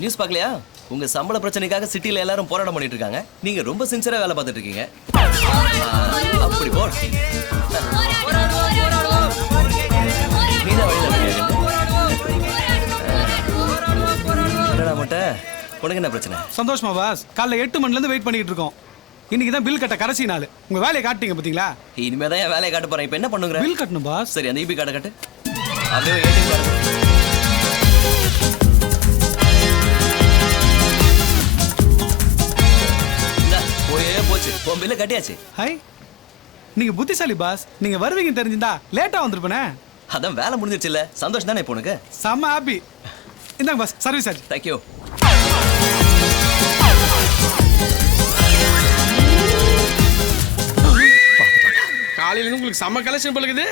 News பார்க்கலையா? உங்க சம்பள பிரச்சனைக்காக சிட்டில எல்லாரும் போராட்டம் பண்ணிட்டு இருக்காங்க. நீங்க ரொம்ப சின்சியரா வேலை பார்த்துட்டு இருக்கீங்க. அப்படி போ. நீதான் வழியில இருக்கீங்க. என்னடா மொட்டை, உனக்கு என்ன பிரச்சனை? சந்தோஷமா பாஸ்? காலைல 8 மணில இருந்து வெயிட் பண்ணிட்டு இருக்கோம். இன்னைக்கு தான் பில் கட்ட கடைசி நாள். உங்க வேலையை காட்டிங்க பாத்தீங்களா? இனிமே தான் என் வேலையை காட்ட போறேன். இப்போ என்ன பண்ணுங்க? பில் கட்டணும் பாஸ். சரி, அந்த இபி கார்டை கட்டு. அப்படியே ஏடிஎம் கார்டு. இல்ல போயே போச்சு. உன் பில்லை கட்டியாச்சு. ஹாய், நீங்க புத்திசாலி பாஸ். நீங்க வருவீங்க தெரிஞ்சிருந்தா லேட்டா வந்திருப்பேனே. அதான் வேலை முடிஞ்சிருச்சு இல்ல? சந்தோஷம் தானே இப்போ உனக்கு? செம்ம ஹாப்பி. இந்தாங்க பாஸ், சர்வீஸ் சார்ஜ். தேங்க்யூ. காலையில உங்களுக்கு செம்ம கலெக்ஷன் பழகுது.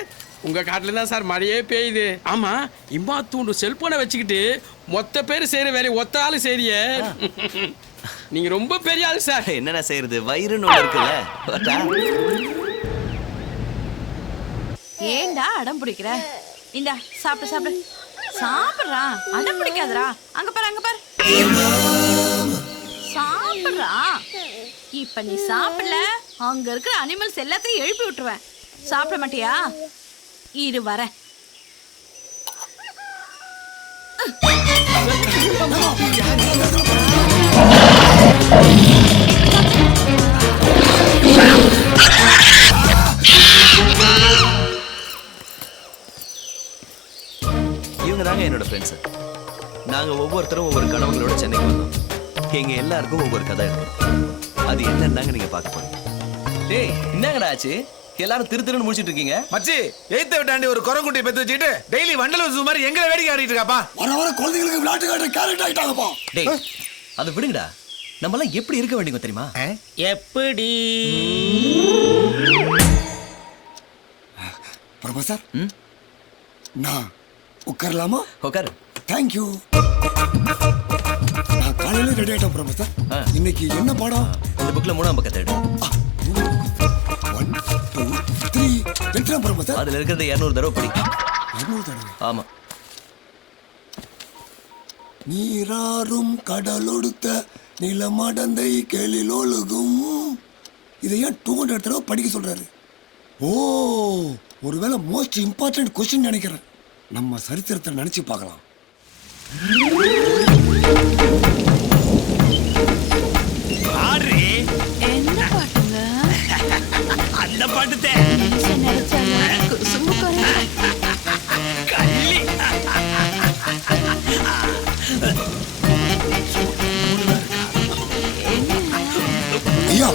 உங்க காட்டுல தான் சார் மழையே பெய்யுது. ஆமா, இம்மா தூண்டு செல்போனை வச்சுக்கிட்டு மொத்த பேர் செய்யற வேலையை ஒத்த ஆளு செய்றிய. நீங்க ரொம்ப பெரிய ஆளு சார். என்னென்ன செய்யறது, வயிறுன்னு ஒண்ணு இருக்குல்ல. ஏண்டா அடம் பிடிக்கிற? இந்தா சாப்பிடு சாப்பிடு. சாப்பிடுறா, அடம் பிடிக்காதடா. அங்க பாரு அங்க பாரு. சாப்பிடுறா. இப்ப நீ சாப்பிடல, அங்க இருக்கிற அனிமல்ஸ் எல்லாத்தையும் எழுப்பி விட்டுருவேன். சாப்பிட மாட்டியா? இரு வரேன். இவங்க தாங்க என்னோட ஃப்ரெண்ட்ஸ். நாங்க ஒவ்வொருத்தரும் ஒவ்வொரு கனவுகளோட சென்னைக்கு வந்தோம். எங்க எல்லாருக்கும் ஒவ்வொரு கதை இருக்கு. அது என்னன்னாங்க நீங்க பார்க்க போறீங்க. டேய், என்னங்கடா ஆச்சு? எல்லாரும் திருன்னு முடிச்சிட்டு இருக்கீங்க. மச்சி, எய்த்த விட்டாண்டி ஒரு குரங்குட்டியை பெத்து வச்சுட்டு டெய்லி வண்டல் வசூ மாதிரி எங்களை வேடிக்கை ஆடிட்டு இருக்காப்பா. வர குழந்தைகளுக்கு விளையாட்டு காட்டுற கேரட் ஆயிட்டாங்கப்பா. டேய், அதை விடுங்கடா. நம்ம எல்லாம் எப்படி இருக்க வேண்டியது தெரியுமா? எப்படி ப்ரொஃபசர், நான் உட்காரலாமா? உட்காரு. தேங்க்யூ. நான் காலையில ரெடி ஆயிட்டேன் ப்ரொஃபசர். இன்னைக்கு என்ன பாடம்? இந்த புக்ல 3ஆம் பக்கத்தை எடு. 1 2 3 எத்தனை ப்ரொஃபசர்? அதுல இருக்கிறது 200 தடவை படி. 200 தடவை? ஆமா. நீராறும் கடலொடுத்த நிலமடந்தை கேளிலொழுகும். இதை ஏன் 200 தடவை படிக்க சொல்றாரு? ஓ, ஒருவேளை மோஸ்ட் இம்பார்ட்டன்ட் கொஸ்டின் நினைக்கிறேன். நம்ம சரித்திரத்தை நினைச்சு பார்க்கலாம். என்ன பாட்டுங்க? அந்த பாட்டுத்தே கள்ளி. ஐயா,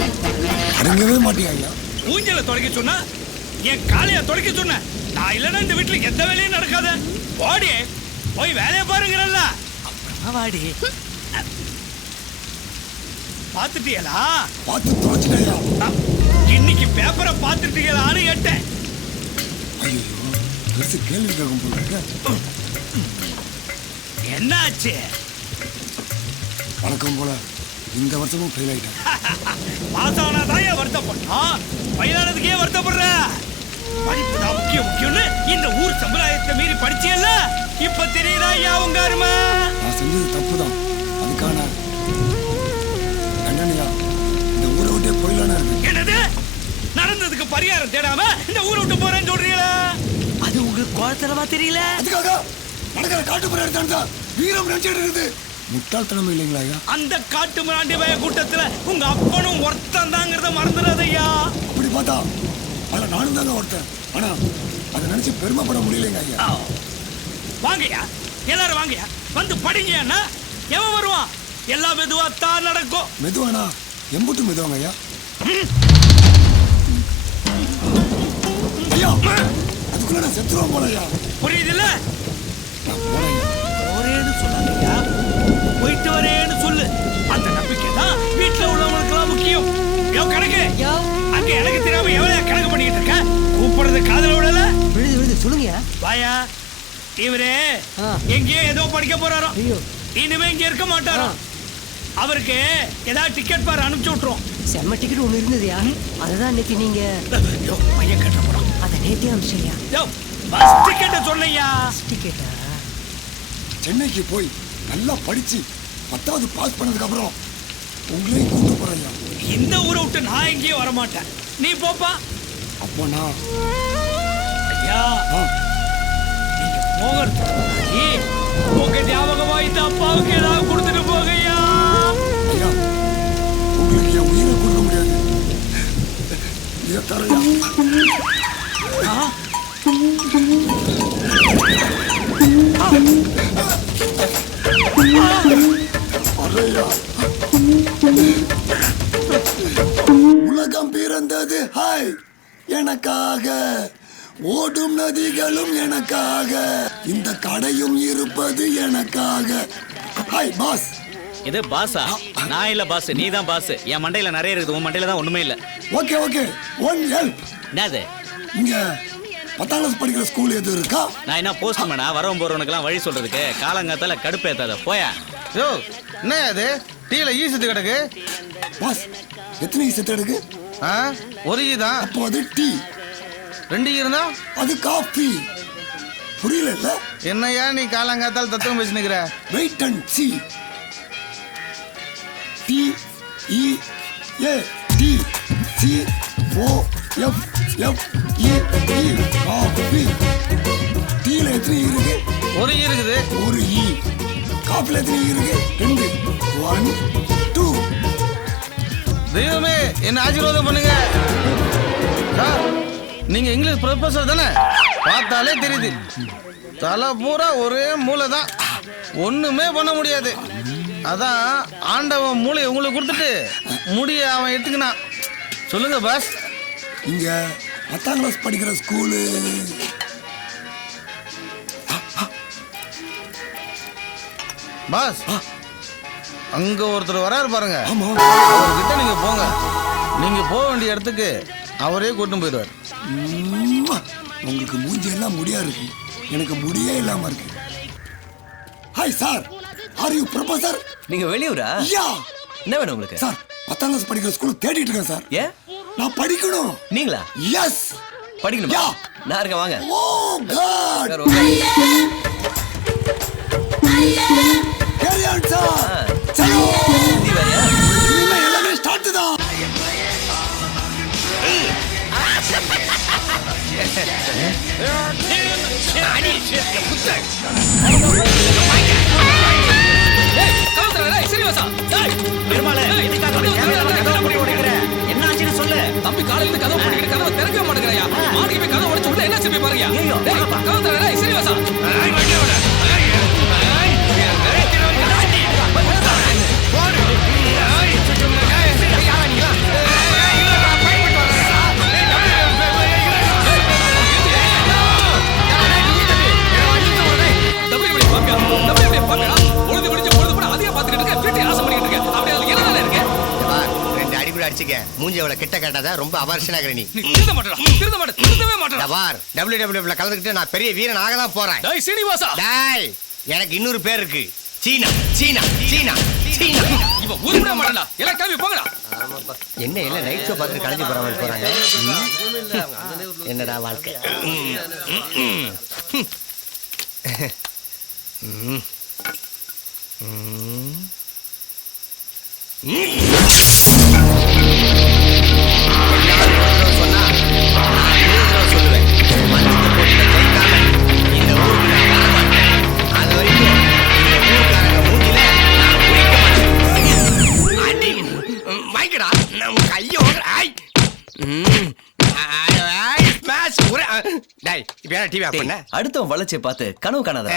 அடங்கவே மாட்டியா ஐயா? ஊஞ்சல தொடக்க சொன்னா என் காலைய தொடக்க சொன்ன. நான் இல்லைன்னா இந்த வீட்டுல எந்த வேலையும் நடக்காத. ஓடி போய் வேலையை பாருங்கிறல்ல. அப்புறமா வாடி. பாத்துட்டீங்களா? பார்த்து தொலைச்சிட்டா. இன்னைக்கு பேப்பரை பாத்துட்டீங்களான்னு கேட்டேன். ஐயோ, பெருசு கேள்வி கேட்கும் போல இருக்க. என்ன ஆச்சு? வழக்கம் போல இந்த வருஷமும் ஃபெயில் ஆயிட்டேன். பாஸ் ஆனாதான் ஏன் வருத்தப்பட்டா? வயதானதுக்கே வருத்தப்படுற? படிப்பு தான் முக்கியம்னு இந்த ஊர் சம்பிரதாயத்தை மீறி படிச்சியல்ல. இப்ப தெரியுதா ஐயா உங்க அருமை? நான் செஞ்சது தப்புதான். அதுக்கான தண்டனையா இந்த ஊரை விட்டே போயிடலான்னு இருக்கு. என்னது? நடந்ததுக்கு பரிகாரம் தேடாம இந்த ஊரை விட்டு போறேன்னு சொல்றீங்களா? அது உங்களுக்கு குழத்தனமா தெரியல? அதுக்காக நடக்கிற காட்டு முறை எடுத்தா வீரம் நினைச்சிட்டு இருக்குது. முட்டாள்தனமே இல்லைங்களா ஐயா? அந்த காட்டு மிராண்டி பய கூட்டத்துல உங்க அப்பனும் ஒருத்தன் தாங்கிறத மறந்துடாத ஐயா. அப்படி பார்த்தா அதில் நானும் தாங்க ஒருத்தன். ஆனா அதை நினைச்சு பெருமைப்பட முடியலைங்க ஐயா. வாங்கய்யா, எல்லாரும் வாங்கய்யா, வந்து படிங்கய்யா. எவன் வருவான்? எல்லாம் மெதுவா தான் நடக்கும். மெதுவானா எம்புட்டு மெதுவாங்க ஐயா. ஐயா, அதுக்குள்ள நான் செத்துருவோம் போல ஐயா. புரியுதுல்ல? நான் போனேன். ஒரேன்னு சொல்லாங்கய்யா, போயிட்டு வரேன்னு சொல்லு. அந்த நம்பிக்கை தான் வீட்டுல உள்ளவங்களுக்கெல்லாம் முக்கியம். கணக்கு அங்க எனக்கு தெரியாம எவ்வளவு கணக்கு பண்ணிட்டு இருக்க? கூப்பிடுறது காதல விடல. சொல்லுங்க. வாயா, இவரே எங்கேயோ ஏதோ படிக்க போறாரோ. இனிமே இங்க இருக்க மாட்டாரோ. அவருக்கு ஏதாவது டிக்கெட் பாரு அனுப்பிச்சு விட்டுரும். செம்ம டிக்கெட் ஒண்ணு இருந்ததுயா, அதுதான் இன்னைக்கு நீங்க பையன் கட்ட போறோம். அதை நேத்தே அனுப்பிச்சியா? பஸ் டிக்கெட்ட சொல்லையா? டிக்கெட்டா? சென்னைக்கு போய் நல்லா படிச்சு 10வது பாஸ் பண்ணதுக்கு அப்புறம் உங்களையும் கூட்டு போறேன் ஐயா. இந்த ஊரை விட்டு நான் எங்கேயும் வர மாட்டேன். நீ போப்பா. அப்போ நான் ஐயா, நீங்க போகிறது உங்க ஞாபகமா இந்த அப்பாவுக்கு ஏதாவது கொடுத்துட்டு போங்க ஐயா. ஐயா உங்களுக்கு என் உயிரை கொடுக்க முடியாது. இதை தரையா அறையா. உலகம் பிறந்தது ஹாய் எனக்காக, ஓடும் நதிகளும் எனக்காக, இந்த கடையும் இருப்பது எனக்காக. Hi boss. இது பாஸா? நான் இல்ல பாஸ், நீ தான் பாஸ். என் மண்டையில நிறைய இருக்குது, உன் மண்டையில தான் ஒண்ணுமே இல்ல. Okay okay, one help. என்னது? இங்க 10ஆம் கிளாஸ் படிக்கிற ஸ்கூல் எது இருக்கா? நான் என்ன போஸ்ட்மேனா வரவும் போறவனுக்கெல்லாம் வழி சொல்றதுக்கு? காலங்காத்தால கடுப்பேத்தாத போயா. யோ என்ன அது டீல ஈ செத்து கிடக்கு? பாஸ் எத்தனை செத்து எடுக்கு? ஒரு ஈ தான். அப்போ அது டீ. 2 ஈ இருந்தா அது காஃபி. புரியல இல்ல? என்னையா நீ காலங்காத்தால் தத்துவம் பேசினுக்கிற? Wait and see. D E A T C O F F E E coffee. டீல எத்தனை இருக்கு? ஒரு ஈ இருக்குது. ஒரு இ. காஃபில எத்தனை இருக்கு? 2. 1 2. தெய்வமே என்ன ஆசீர்வாதம் பண்ணுங்க. சார் நீங்க இங்கிலீஷ் ப்ரொஃபஸர் தானே? பார்த்தாலே தெரியுது. தலை பூரா ஒரே மூளை தான், ஒண்ணுமே பண்ண முடியாது. அதான் ஆண்டவன் மூளையை உங்களுக்கு கொடுத்துட்டு முடிய அவன் எடுத்துக்கினான். சொல்லுங்க பாஸ். இங்க 10ஆம் கிளாஸ் படிக்கிற ஸ்கூலு பாஸ் அங்க ஒருத்தர் வராரு பாருங்க. ஆமா. அவர்கிட்ட நீங்க போங்க. நீங்க போக வேண்டிய இடத்துக்கு அவரே கூட்டிட்டு போயிடுவார். உங்களுக்கு மூஞ்சி எல்லாம் முடியா இருக்கு, எனக்கு முடியே இல்லாம இருக்கு. Hi sir, are you professor? நீங்க வெளியூரா? யா. என்ன வேணும் உங்களுக்கு? சார் 10ஆம் கிளாஸ் படிக்கிற ஸ்கூல் தேடிட்டு இருக்கேன் சார். ஏன்? நான் படிக்கணும். நீங்களா? எஸ். படிக்கணுமா? யா. நான் இருக்கேன், வாங்க. Oh God. சார், உட்காருங்க. Carry on sir. சலோ. ஹிந்தி வேறயா? இனிமே எல்லாமே ஸ்டார்ட் தான். என்ன ஆச்சுன்னு சொல்லு. தம்பி காலையில கதவு பண்ணிக்கிட்டு கதவை திறக்கவே மாட்டேங்கிறாயா? மாடிக்கு போய் கதவை உடைச்சு உள்ள என்ன செய்ய பாருங்க. கதவு திறடா சீனிவாசா. மூஞ்சி அவளை கிட்ட கேட்டாத ரொம்ப அமர்ஷனாகிற நீ. WWF கலந்துக்கிட்டு நான் பெரிய வீரன் ஆக தான் போறேன். எனக்கு இன்னொரு பேர் இருக்கு, சீனா சீனா சீனா சீனா. என்ன எல்லாம் நைட் ஷோ பார்த்துட்டு கலந்து போறாங்க. என்னடா வாழ்க்கை. அடுத்தவன் வளர்ச்சியை பார்த்து கனவு காணாத.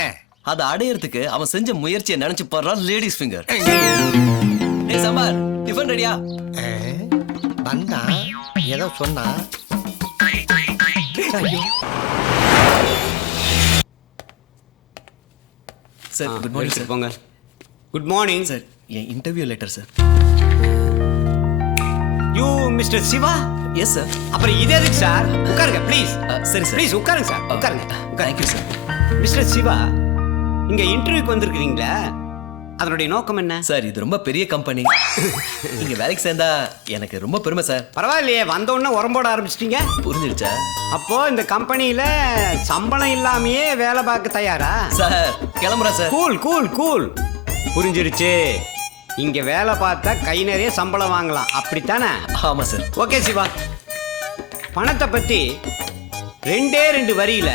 அதை அடையறதுக்கு அவன் செஞ்ச முயற்சியை நினைச்சு பாடுறான் லேடிஸ் ஃபிங்கர். டேய் சம்பார், டிஃபன் ரெடியா? வந்தா ஏதோ சொன்னா. Sir good morning sir. போங்க. குட் மார்னிங் சார், என் interview letter sir. You mister Shiva? Yes sir. அப்புறம் இது எதுக்கு சார்? உட்காருங்க ப்ளீஸ். சரி சார். ப்ளீஸ் உட்காருங்க சார், உட்காருங்க. Thank you sir. மிஸ்டர் சிவா, இங்க இன்டர்வியூக்கு வந்திருக்கீங்களா? அதனுடைய நோக்கம் என்ன சார்? இது ரொம்ப பெரிய கம்பெனி. நீங்க வேலைக்கு சேர்ந்தா எனக்கு ரொம்ப பெருமை சார். பரவாயில்லையே, வந்த உடனே உரம்போட ஆரம்பிச்சிட்டீங்க. புரிஞ்சிருச்சா? அப்போ இந்த கம்பெனியில சம்பளம் இல்லாமயே வேலை பார்க்க தயாரா? சார் கிளம்புறேன் சார். Cool cool cool. புரிஞ்சிருச்சு. இங்க வேலை பார்த்தா கை நிறைய சம்பளம் வாங்கலாம், அப்படித்தானே? ஆமா சார். ஓகே சிவா, பணத்தை பத்தி 2 வரியில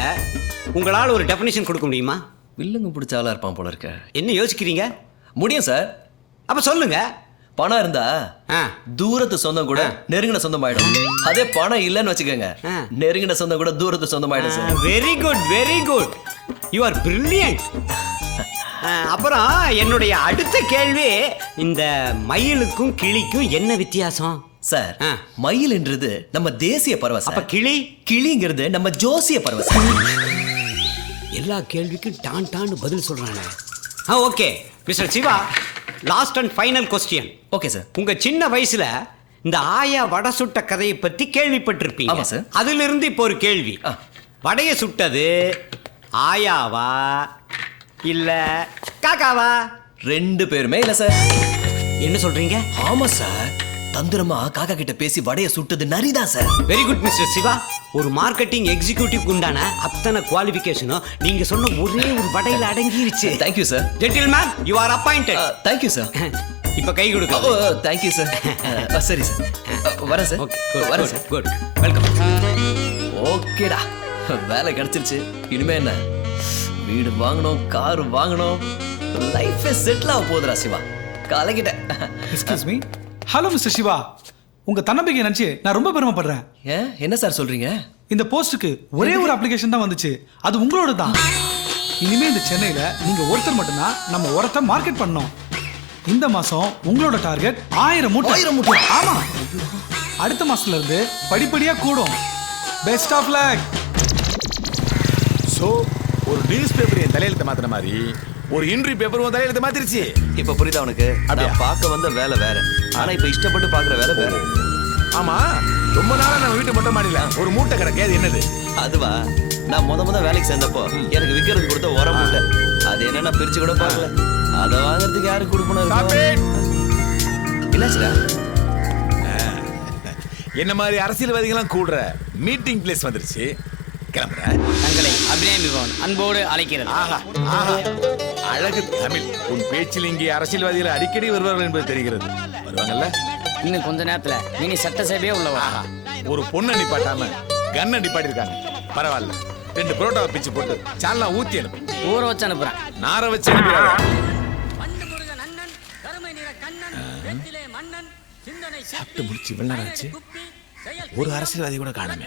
உங்களால் ஒரு டெஃபினிஷன் கொடுக்க முடியுமா? வில்லுங்க பிடிச்ச ஆளா இருப்பான் போல இருக்க. என்ன யோசிக்கிறீங்க? முடியும் சார். அப்ப சொல்லுங்க. பணம் இருந்தா தூரத்து சொந்தம் கூட நெருங்கின சொந்தம் ஆயிடும். அதே பணம் இல்லைன்னு வச்சுக்கோங்க, நெருங்கின சொந்தம் கூட தூரத்து சொந்தம் ஆயிடும் sir. Very good, very good, you are brilliant. அப்புறம் என்னுடைய அடுத்த கேள்வி, இந்த மயிலுக்கும் கிளிக்கும் என்ன வித்தியாசம்? சார், மயில்ன்றது நம்ம தேசிய பறவை சார். அப்ப கிளிங்கிறது நம்ம ஜோசிய பறவை சார். எல்லா கேள்விக்கும் டான் டான்னு பதில் சொல்றாங்க. Okay mister Siva, last and final question. Okay sir. உங்க சின்ன வயசுல இந்த ஆயா வடை சுட்ட கதையை பத்தி கேள்விப்பட்டிருப்பீங்க. ஆமா சார். அதுல இருந்து இப்போ ஒரு கேள்வி, வடைய சுட்டது ஆயாவா இல்ல காக்காவா? 2 பேருமே இல்ல சார். என்ன சொல்றீங்க? ஆமா சார், தந்திரமா காக்கா கிட்ட பேசி வடைய சுட்டது நரிதான் sir. Very good mister Shiva. ஒரு மார்க்கெட்டிங் எக்ஸிகியூட்டிவ் உண்டான அத்தனை குவாலிஃபிகேஷனும் நீங்க சொன்ன ஒரே ஒரு வடையில அடங்கிருச்சு. Thank you sir. Gentleman, you are appointed. Thank you sir. இப்ப கை கொடுங்க. Thank you sir. சரி சார், வரேன் சார். வரேன் சார். Good, welcome. ஓகேடா, வேலை கிடைச்சிருச்சு. இனிமே என்ன, வீடு வாங்கணும், கார் வாங்கணும், லைஃபே செட்டில் ஆக போகுதுடா சிவா. கலக்கிட்ட. Excuse me. Hello mister Shiva, உங்க தன்னம்பிக்கை நினைச்சு நான் ரொம்ப பெருமைப்படுறேன். ஏன், என்ன சார் சொல்றீங்க? இந்த போஸ்டுக்கு ஒரே ஒரு அப்ளிகேஷன் தான் வந்துச்சு, அது உங்களோட தான். இனிமே இந்த சென்னையில நீங்க ஒருத்தர் மட்டும்தான் நம்ம உரத்தை மார்க்கெட் பண்ணோம். இந்த மாசம் உங்களோட டார்கெட் 1000 மூட்டை. 1000 மூட்டை? ஆமா, அடுத்த மாசத்துல இருந்து படிப்படியா கூடும். Best of luck. சோ ஒரு நியூஸ் பேப்பர் என் தலையெழுத்த மாத்திர மாதிரி ஒரு இன்டர்வியூ பேப்பர் உன் தலையெழுத்த மாத்திருச்சு. இப்ப புரியுதா உனக்கு? நான் பார்க்க வந்த வேலை வேற, ஆனா இப்ப இஷ்டப்பட்டு பாக்குற வேலை வேற. ஆமா, ரொம்ப நாளா நம்ம வீட்டு மொட்டை மாடியில ஒரு மூட்டை கிடக்கு, அது என்னது? அதுவா, நான் முத வேலைக்கு சேர்ந்தப்போ எனக்கு விற்கிறது கொடுத்த உரம் மூட்டை. அது என்ன நான் பிரிச்சு கூட பார்க்கல. அதை வாங்குறதுக்கு யாருக்கு கொடுக்கணும்? என்னாச்சுடா? என்ன மாதிரி அரசியல்வாதிகள்லாம் கூடுற மீட்டிங் பிளேஸ் வந்துருச்சு. கிளம்புறேன். தங்களை அபிநயம் அன்போடு அழைக்கிறது. ஆஹா, ஆஹா, அழகு தமிழ். உன் பேச்சில் இங்கே அரசியல்வாதிகள் அடிக்கடி வருவார்கள் என்பது தெரிகிறது. வருவாங்கல்ல? இன்னும் கொஞ்ச நேரத்துல நீங்க சட்டசபையே உள்ளவா. ஒரு பொண்ணு நிப்பாட்டாம கன் நிப்பாட்டி இருக்காங்க. பரவாயில்ல, 2 புரோட்டாவை பிச்சு போட்டு சால்னா ஊத்தி அனுப்பு. ஊற வச்சு அனுப்புறேன். நார வச்சு அனுப்பிடுறாங்க. சாப்பிட்டு முடிச்சு இவ்வளவு நேரம் ஆச்சு, ஒரு அரசியல்வாதி கூட காணுமே.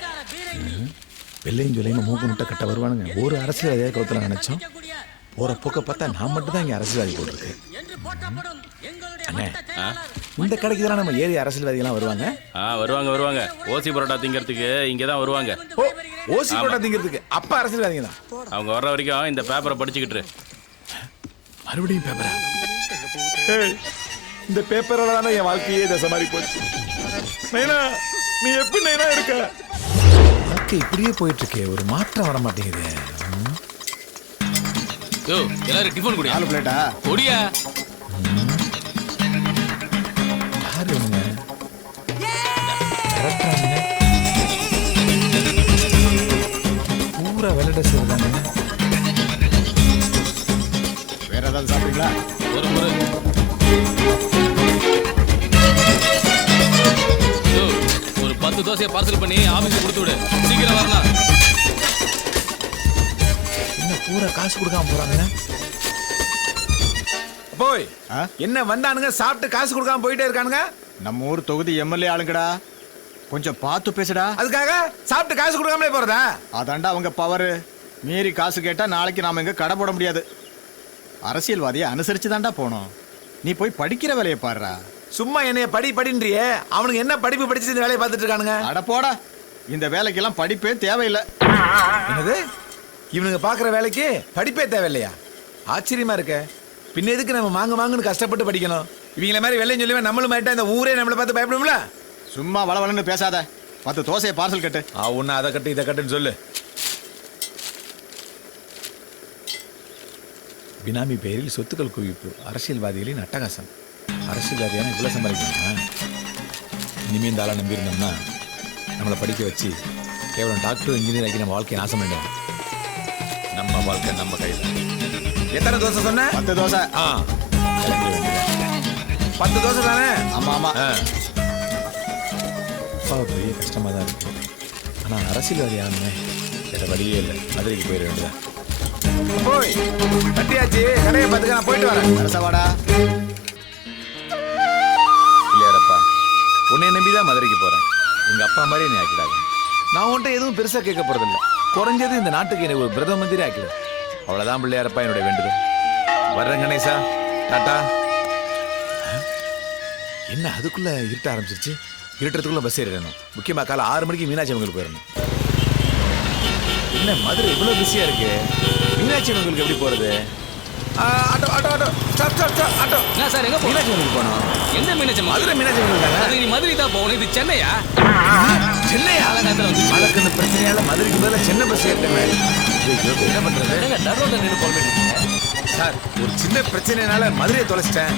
வெள்ளையும் சொல்லையும் மூக்கு முட்டை கட்ட வருவானுங்க. ஒரு அரசியல்வாதியாக கவுத்தலாம் நினைச்சோம். போற போக்க பார்த்தா நான் மட்டும் தான் இங்க அரசியல்வாதி போட்டிருக்கு. அண்ணே, இந்த கடைக்கு தான் நம்ம ஏரியா அரசியல்வாதிகள்லாம் வருவாங்க. வருவாங்க. ஓசி பரோட்டா திங்கிறதுக்கு இங்கே தான் வருவாங்க. ஓசி பரோட்டா திங்கிறதுக்கு அப்ப அரசியல்வாதிங்க தான். அவங்க வர்ற வரைக்கும் இந்த பேப்பரை படிச்சுக்கிட்டு. மறுபடியும் பேப்பரா? இந்த பேப்பரால தானே என் வாழ்க்கையே தசை மாதிரி போச்சு. நைனா, நீ எப்படி நைனா இருக்க? வாழ்க்கை இப்படியே போயிட்டு இருக்கே, ஒரு மாற்றம் வர மாட்டேங்குது. எல்லாரும் டிஃபன் குடியா? 4 பிளேட்டா? குடியா? யாரு இவங்க? பூரா வெள்ளட செய்றாங்க. வேற ஏதாவது சாப்பிடுறீங்களா? ஒரு 10 தோசையை பார்சல் பண்ணி ஆபீஸ் கொடுத்து விடு. சீக்கிரம் வரணும். என்ன பூரா காசு கொடுக்காம போறாங்க? போய் என்ன வந்தானுங்க, சாப்பிட்டு காசு கொடுக்காம போயிட்டே இருக்கானுங்க. நம்ம ஊர் தொகுதி எம்எல்ஏ ஆளுங்கடா, கொஞ்சம் பார்த்து பேசுடா. அதுக்காக சாப்பிட்டு காசு கொடுக்காமலே போறதா? அதாண்டா அவங்க பவர். மீறி காசு கேட்டா நாளைக்கு நாம எங்க கடை போட முடியாது. அரசியல்வாதியை அனுசரிச்சு தாண்டா போனோம். நீ போய் படிக்கிற வேலையை பாருடா. சும்மா என்னைய படின்றியே, அவனுக்கு என்ன படிப்பு படிச்சு இந்த வேலையை பார்த்துட்டு இருக்கானுங்க. அட போடா, இந்த வேலைக்கெல்லாம் படிப்பே தேவையில்லை. என்னது, இவனுங்க பாக்குற வேலைக்கு படிப்பே தேவையில்லையா? ஆச்சரியமா இருக்க. பின்ன எதுக்கு நம்ம வாங்குன்னு கஷ்டப்பட்டு படிக்கணும்? இவங்கள மாதிரி வெள்ளையும் சொல்லுவேன் நம்மளும் மாட்டா இந்த ஊரே நம்மளை பார்த்து பயப்படும்ல. சும்மா வளவலன்னு பேசாத. 10 தோசையை பார்சல் கட்டு. ஒன்னு அதை கட்டு இதை கட்டுன்னு சொல்லு. பினாமி பெயரில் சொத்துக்கள் குவிப்பு, அரசியல்வாதிகளின் அட்டகாசம். அரசியல்வாதியான இவ்வளவு சம்பாதிக்கணும். இனிமே இந்த ஆளை நம்பியிருந்தோம்னா நம்மளை படிக்க வச்சு கேவலம் டாக்டர் இன்ஜினியர் ஆக்கி நம்ம வாழ்க்கையை நாசம் பண்ணிடுவோம். நம்ம வாழ்க்கை நம்ம கையில். எத்தனை தோசை சொன்ன? 10 தோசை. கிளம்பிட வேண்டியது. 10 தோசை தானே? ஆமா ஆமா. அப்பா பெரிய கஷ்டமா தான் இருக்கு. ஆனா அரசியல்வாதி ஆகணுமே, வேற வழியே இல்லை. மதுரைக்கு போயிட வேண்டியதான். போய் கட்டியாச்சு, கடையை பார்த்துக்க, நான் போயிட்டு வரேன். அரசவாடா இல்லையாரப்பா, உன்னை நம்பி தான் மதுரைக்கு போறேன். எங்க அப்பா மாதிரி நீ ஆக்கிடாங்க. நான் உன்ட்ட எதுவும் பெருசா கேட்க போறதில்லை. குறைஞ்சது இந்த நாட்டுக்கு எனக்கு ஒரு பிரதம மந்திரி ஆக்கிடு. அவ்வளவுதான் பிள்ளையாரப்பா என்னுடைய வேண்டுதல். வர்றேன் கணேசா, டாட்டா. என்ன அதுக்குள்ள இருட்ட ஆரம்பிச்சிருச்சு? இருட்டுறதுக்குள்ள பஸ் ஏறிடணும். முக்கியமா காலை 6 மணிக்கு மீனாட்சி அம்மனுக்கு போயிடணும். என்ன மதுரை இவ்வளவு பிஸியா இருக்கு? மீனாட்சி அம்மனுக்கு எப்படி போறது? Auto auto auto stop stop stop auto. நான் சார் எங்க மீனாட்சி அம்மனுக்கு போகணும். எந்த மீனாட்சி மதுரை மீனாட்சி அம்மன் தானே? அது நீ மதுரை தான் போகணும். இது சென்னையா? சென்னையா? அதுக்கு இந்த பிரச்சனையால மதுரைக்கு பதிலாக சென்னை பஸ் ஏறிட்டேன். என்ன பண்றது? நடுவில் நின்று கால் பண்ணிருக்கீங்க சார். ஒரு சின்ன பிரச்சனைனால மதுரையை தொலைச்சிட்டேன்.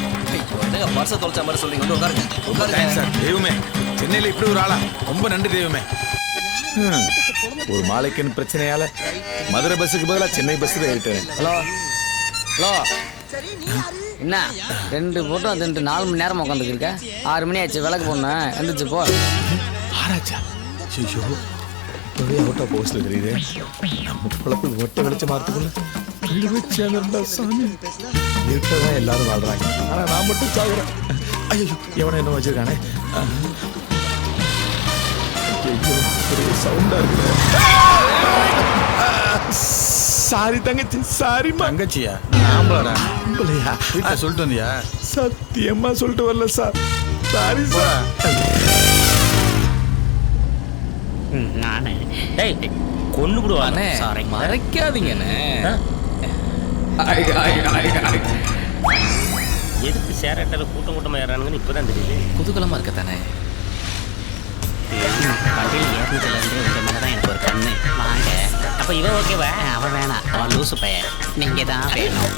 பர்ஸை தொலைச்ச மாதிரி சொல்றீங்க. வந்து உட்காருங்க உட்காருங்க சார். தெய்வமே, சென்னையில இப்படி ஒரு ஆளா? ரொம்ப நன்றி தெய்வமே. ஒரு மாலைக்குன்னு பிரச்சனையால மதுரை பஸ்ஸுக்கு பதிலாக சென்னை பஸ்ஸில் ஏறிட்டேன். ஹலோ ஹலோ, என்ன 2 போட்டோ 4 மணி நேரம் உட்காந்துருக்க? 6 மணி ஆச்சு, விளக்கு போடணும். எந்திரிச்சு போ. ஆராய்ச்சா? ஐயோ, இப்பவே அவுட் ஆஃப் போஸ்ட்ல தெரியுது. நம்ம குழப்பில் ஒட்ட வெளிச்சம் மாறத்துக்குள்ள சாமி. இருக்கதான் எல்லாரும் வாழ்றாங்க, ஆனா நான் மட்டும் சாகுறேன். ஐயோ, எவனை என்ன வச்சிருக்கானே? சவுண்டா இருக்கு. சாரி தங்கச்சி, சாரி தங்கச்சியா? ஆம்பளடா. ஆம்பளையா? வீட்டுல சொல்லிட்டு வந்தியா? சத்தியமா சொல்லிட்டு வரல சார். Sorry sir. நானே டேய் கொன்னு விடுவானே. சாரி மறைக்காதீங்கண்ணே. எதுக்கு சேரட்டால கூட்டம் கூட்டமா ஏறானுங்கன்னு இப்பதான் தெரியுது. குதூகலமா இருக்கத்தானே? வண்டியில் ஏறினதுலேருந்து உங்க மேலதான் எனக்கு ஒரு கண்ணு. வாங்க. அப்ப இவன் ஓகேவா? அவன் வேணாம், அவன் லூசு பையன். நீங்க தான் வேணும்.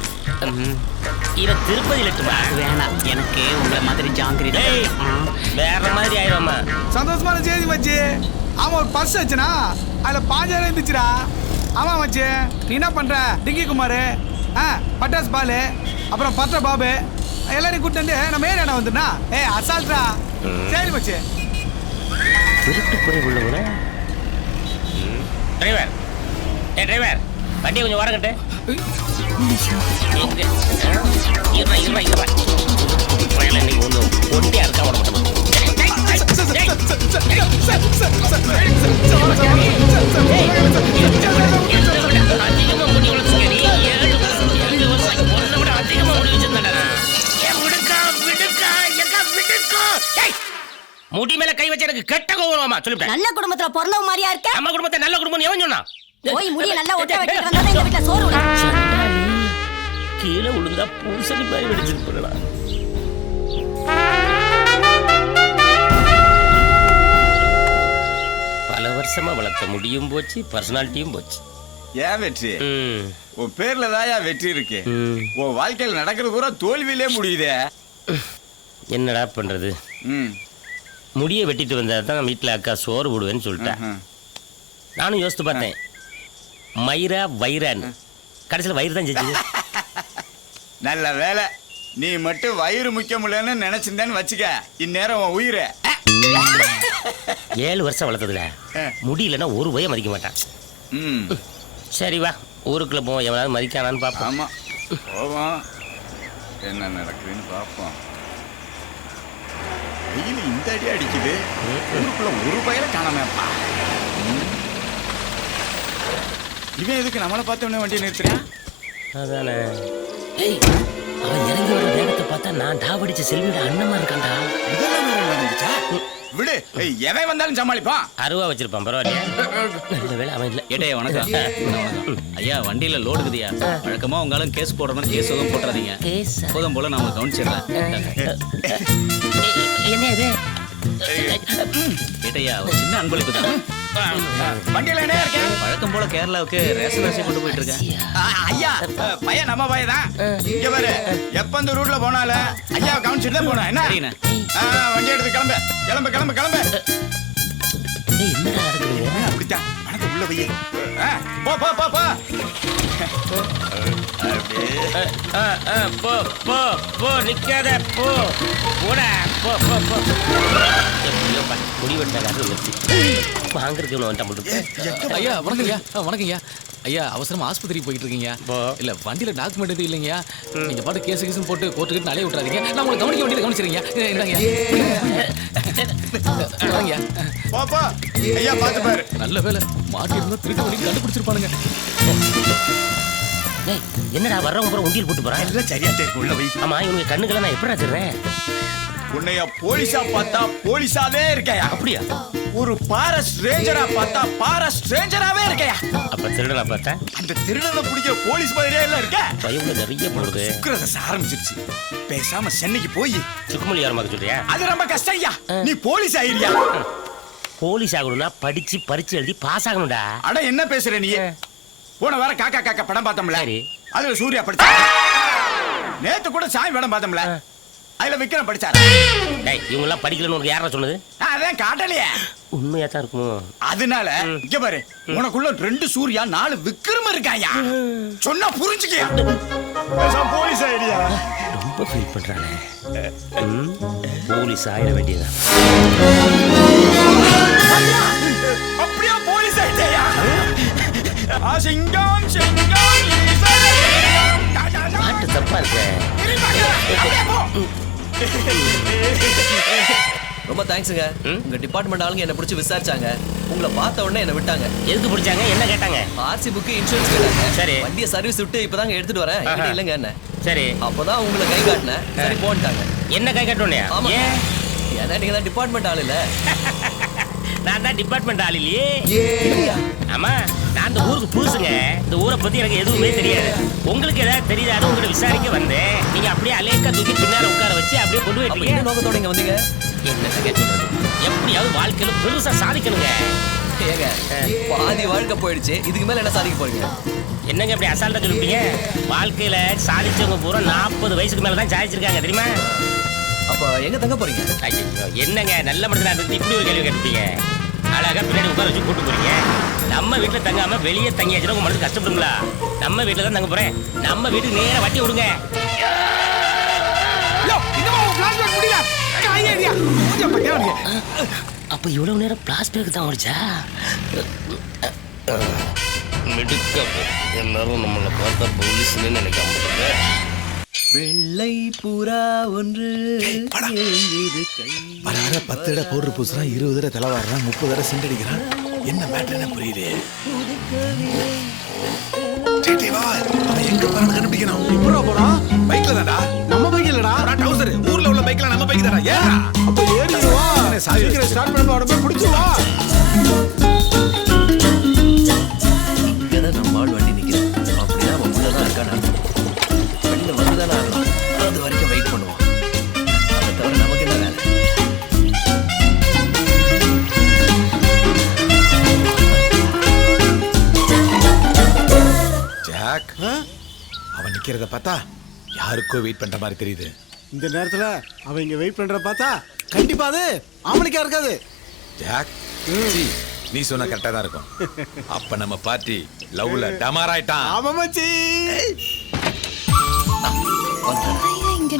இவன் திருப்பதி லட்டுமா? வேணாம், எனக்கு உங்களை மாதிரி ஜாங்கிரி வேற மாதிரி ஆயிடுவாமா. சந்தோஷமான செய்தி மச்சி. ஆமா, ஒரு பர்ஸ் வச்சுனா அதுல 5000 இருந்துச்சுடா. ஆமா மச்சி, நீ என்ன பண்ற? டிங்கி குமார், பட்டாஸ் பாலு, அப்புறம் பத்ர பாபு எல்லாரையும் கூட்டு வந்து நம்ம ஏரியாடா வந்துடா. அசால்ட்ரா. சரி மச்சி. திருட்டு குறை உள்ளவன டிரைவர். டிரைவர், வண்டியை கொஞ்சம் வரக்கட்டு. இன்னைக்கு ஒன்று ஒட்டியா இருக்கா விட மாட்டோம். அதிகமா முடி வளர்ச்சுங்க. நீ 7 வருஷம் பொண்ணை விட அதிகமா முடி வச்சிருந்தா. முடி மேல கை வச்சு எனக்கு கெட்ட கோவமா சொல்லிட்டேன். நல்ல குடும்பத்துல பிறந்தவ மாதிரியா இருக்க? நம்ம குடும்பத்தை நல்ல குடும்பம் எவன் சொன்னா? போய் முடிய நல்லா ஒட்ட வெட்டிட்டு வந்தா இந்த வீட்ல சோறு உள்ள. கீழே விழுந்தா பூசணி மாதிரி வெடிச்சிட்டு போறடா. பல வருஷமா வளர்த்த முடியும் போச்சு, பர்சனாலிட்டியும் போச்சு. ஏன் வெற்றி? உன் பேர்ல தாயா வெற்றி இருக்கு. உன் வாழ்க்கையில் நடக்கிறது பூரா தோல்வியிலே முடியுதே. என்னடா பண்றது? முடிய வெட்டிட்டு வந்ததான் வீட்டில் அக்கா சோறு விடுவேன்னு சொல்லிட்டேன். நானும் யோசித்து பார்த்தேன், மயிரா வயிறான்னு. கடைசியில் வயிறு தான் செஞ்சது. நல்ல வேலை, நீ மட்டும் வயிறு முக்கியம் இல்லைன்னு நினைச்சிருந்தேன்னு வச்சுக்க, இந்நேரம் உன் உயிரை. 7 வருஷம் வளர்த்ததுல முடியலன்னா ஒரு வய மதிக்க மாட்டான். சரி வா, ஊருக்குள்ள போவோம், எவனாவது மதிக்கானான்னு பார்ப்போம். ஆமா, போவோம், என்ன நடக்குதுன்னு பார்ப்போம். வெயில் இந்த அடி அடிக்குது, ஊருக்குள்ள ஒரு பயில காணாமப்பா. இவன் எதுக்கு நம்மளை பார்த்தவனே வண்டியை நிறுத்துறான்? அதானே. அவன் இறங்கி வர வேகத்தை பார்த்தா நான் டாவடிச்ச செல்வியோட அண்ணமா இருக்கான்டா. இதெல்லாம் நடந்துச்சா? விடு, எவன் வந்தாலும் சமாளிப்பான். அருவா வச்சிருப்பான், பரவாயில்லையா? நல்ல வேலை அவன் இல்லை. ஏட்டையா வணக்கம். ஐயா, வண்டியில லோடு இருக்குதுயா. வழக்கமா உங்களும் கேஸ் போடுற மாதிரி கேஸ் எதுவும் போட்டுறாதீங்க. போதும் போல நான் கவனிச்சிடறேன். என்ன இது? ஏட்டையா, ஒரு சின்ன அன்பளிப்பு தான். வண்டியில என்ன இருக்கேன்? வழக்கம் போல கேரளாவுக்கு ரேஷன் அரிசி கொண்டு போயிட்டு இருக்கேன். ஐயா, பையன் நம்ம பையன் தான். இங்க பாரு, எப்ப இந்த ரூட்ல போனாலும் ஐயா கவனிச்சுட்டு தான் போனேன். என்ன வண்டி எடுத்து கிளம்பு கிளம்பு கிளம்பு கிளம்பு. என்னடா நடக்குது? அப்படித்தான், வணக்கம். உள்ள உள்ள போய் போ போ போ போ போ போ போ நிக்காத போ போடா போ போ போ முடி வெட்டாது வாங்குறதுக்கு இவ்வளோ வந்துட்டா மட்டும். ஐயா வணக்கம் ஐயா வணக்கம் ஐயா ஐயா அவசரமா ஆஸ்பத்திரிக்கு போயிட்டு இருக்கீங்க இல்ல வண்டியில டாக்குமெண்ட் எதுவும் இல்லைங்கய்யா நீங்க பாட்டு கேஸ் போட்டு கோர்ட்டுக்கிட்டு அலைய விட்டுறாதீங்க நான் உங்களை கவனிக்க வேண்டியதை கவனிச்சிருங்க இந்தாங்க பாப்பா ஐயா பாத்து பாரு. நல்ல வேலை மாட்டி இருந்தா திருட்டு வழி கண்டுபிடிச்சிருப்பானுங்க. என்னடா வர்றவங்க பூரா உண்டியல் போட்டு போறான். எல்லாம் சரியா இருக்கு உள்ள போய். ஆமா இவங்க கண்ணுக்கெல்லாம் நான் எப்படிடா தெரிறேன்? உன்னைய போலீஸா பார்த்தா போலீஸாவே இருக்கையா? அப்படியா? ஒரு பாரஸ்ட் ரேஞ்சரா பார்த்தா பாரஸ்ட் ரேஞ்சராவே இருக்கையா? அப்ப திருடனை பார்த்தா அந்த திருடனை பிடிக்கிற போலீஸ் மாதிரியே இல்ல இருக்க. பயவுல நிறைய போடுது. சுக்கிரதசை ஆரம்பிச்சிருச்சு. பேசாம சென்னைக்கு போய் சுக்குமொழி யாரமாக சொல்றியா? அது ரொம்ப கஷ்டம் ஐயா. நீ போலீஸ் ஆயிரியா? போலீஸ் ஆகணும்னா படிச்சு பரிச்சு எழுதி பாஸ் ஆகணும்டா. அட என்ன பேசுற நீ? போன வாரம் காக்கா காக்கா படம் பார்த்தோம்ல, அதுல சூர்யா படிச்சா. நேத்து கூட சாமி படம் பார்த்தோம்ல, அதுல விக்ரம் படிச்சாரு. டேய் இவங்க எல்லாம் படிக்கலன்னு உனக்கு யாரா சொன்னது? அதான் காட்டலையே. உண்மையா தான் இருக்குமோ? அதனால இங்க பாரு, உனக்குள்ள 2 சூர்யா 4 விக்ரம் இருக்காயா. சொன்னா புரிஞ்சுக்கியா? பேசாம போலீஸ் ஆயிரியா? ரொம்ப ஃபீல் பண்றானே. போலீஸ் ஆயிர வேண்டியதா? அப்படியே போலீஸ் ஆயிட்டயா? சிங்கம் சிங்கம் பாட்டு தப்பா இருக்கு. ரொம்ப தேங்க்ஸுங்க. உங்க டிபார்ட்மெண்ட் ஆளுங்க என்ன பிடிச்சி விசாரிச்சாங்க. உங்களை பார்த்த உடனே என்ன விட்டாங்க. எதுக்கு பிடிச்சாங்க? என்ன கேட்டாங்க? ஆர்சி புக், இன்சூரன்ஸ் கேட்டாங்க. சரி. வண்டியை சர்வீஸ் விட்டு இப்பதாங்க எடுத்துட்டு வரேன். என்கிட்ட இல்லங்க என்ன. சரி. அப்பதான் உங்களை கை காட்டினேன். சரி போன்ட்டாங்க. என்ன கை காட்டணும்? ஆமா. ஏன்னா நீங்க தான் டிபார்ட்மெண்ட் ஆள் இல்ல. நான் தான் டிபார்ட்மெண்ட் ஆள் இல்லையே. ஆமா நான் இந்த ஊருக்கு புதுசுங்க. இந்த ஊரை பத்தி எனக்கு எதுவுமே தெரியாது. உங்களுக்கு ஏதாவது தெரியாது உங்களை விசாரிக்க வந்தேன். நீங்க அப்படியே அலேக்கா தூக்கி பின்னால உட்கார வச்சு அப்படியே கொண்டு போயிட்டீங்க. என்ன நோக்கத்தோட இங்க வந்தீங்க? என்ன சொல்றது? எப்படியாவது வாழ்க்கையில பெருசா சாதிக்கணுங்க. ஏங்க பாதி வாழ்க்கை போயிடுச்சு, இதுக்கு மேல என்ன சாதிக்க போறீங்க? என்னங்க இப்படி அசால்ட்டா சொல்லிட்டீங்க? வாழ்க்கையில சாதிச்சவங்க பூரா 40 வயசுக்கு மேல தான் சாதிச்சிருக்காங்க தெரியுமா? அப்ப எங்க தங்க போறீங்க? ஐயோ என்னங்க நல்ல மனுஷனா இருந்து இப்படி ஒரு கேள்வி கேட்டீங்க. அழகா பின்னாடி உட்கார வச்சு கூட்டு போறீங்க. நம்ம வீட்டுல தங்காம வெளியே தங்கியாச்சுன்னா உங்க மனசு கஷ்டப்படுங்களா? நம்ம வீட்டுல தான் தங்க போறேன். நம்ம வீட்டுக்கு நேரா வட்டி விடுங்க. அப்ப இவ்வளவு நேரம் பிளாஸ்பேக் தான் ஓடிச்சா? எல்லாரும் நம்மளை பார்த்தா போலீஸ்னு நினைக்காம வெள்ளை புறா ஒன்று வர வர 10 தடவை பவுடர் பூசுறான், 20 தடவை தலை வாடுறான், 30 தடவை சிண்டடிக்கிறான். என்ன மேட்டர்னு புரியலையே. அவன் எங்க போறான்னு கண்டுபிடிக்கணும். எப்படா போறான்? பைக்ல தான்டா. நம்ம பைக் இல்லடா. டவுசர் ஊர்ல உள்ள பைக்ல நம்ம பைக் தான்டா. ஏறா. அப்ப ஏறிடுவா. சீக்கிரம் ஸ்டார்ட் பண்ணி அவரை போய் பிடிச்சு வா. இங்கதான் நம்ம ஆள் வண்டி நிக்குது. அப்படின்னா அவன் உள்ளதான் இருக்கானா? வெளியில வந்துதானே ஆகணும். அது வரைக்கும் வெயிட் பண்ணுவோம். அதை தவிர நமக்கு என்ன வேலை? ஜாக், அவன் நிக்கிறத பார்த்தா யாருக்கோ வெயிட் பண்ற மாதிரி தெரியுது. இந்த நேரத்துல அவன் இங்க வெயிட் பண்ற பார்த்தா கண்டிப்பா அது ஆமணிக்கா இருக்காது. ஜாக், நீ சொன்ன கரெக்டா தான் இருக்கும். அப்ப நம்ம பார்ட்டி லவ்ல டமார் ஆயிட்டான். ஆமா மச்சி.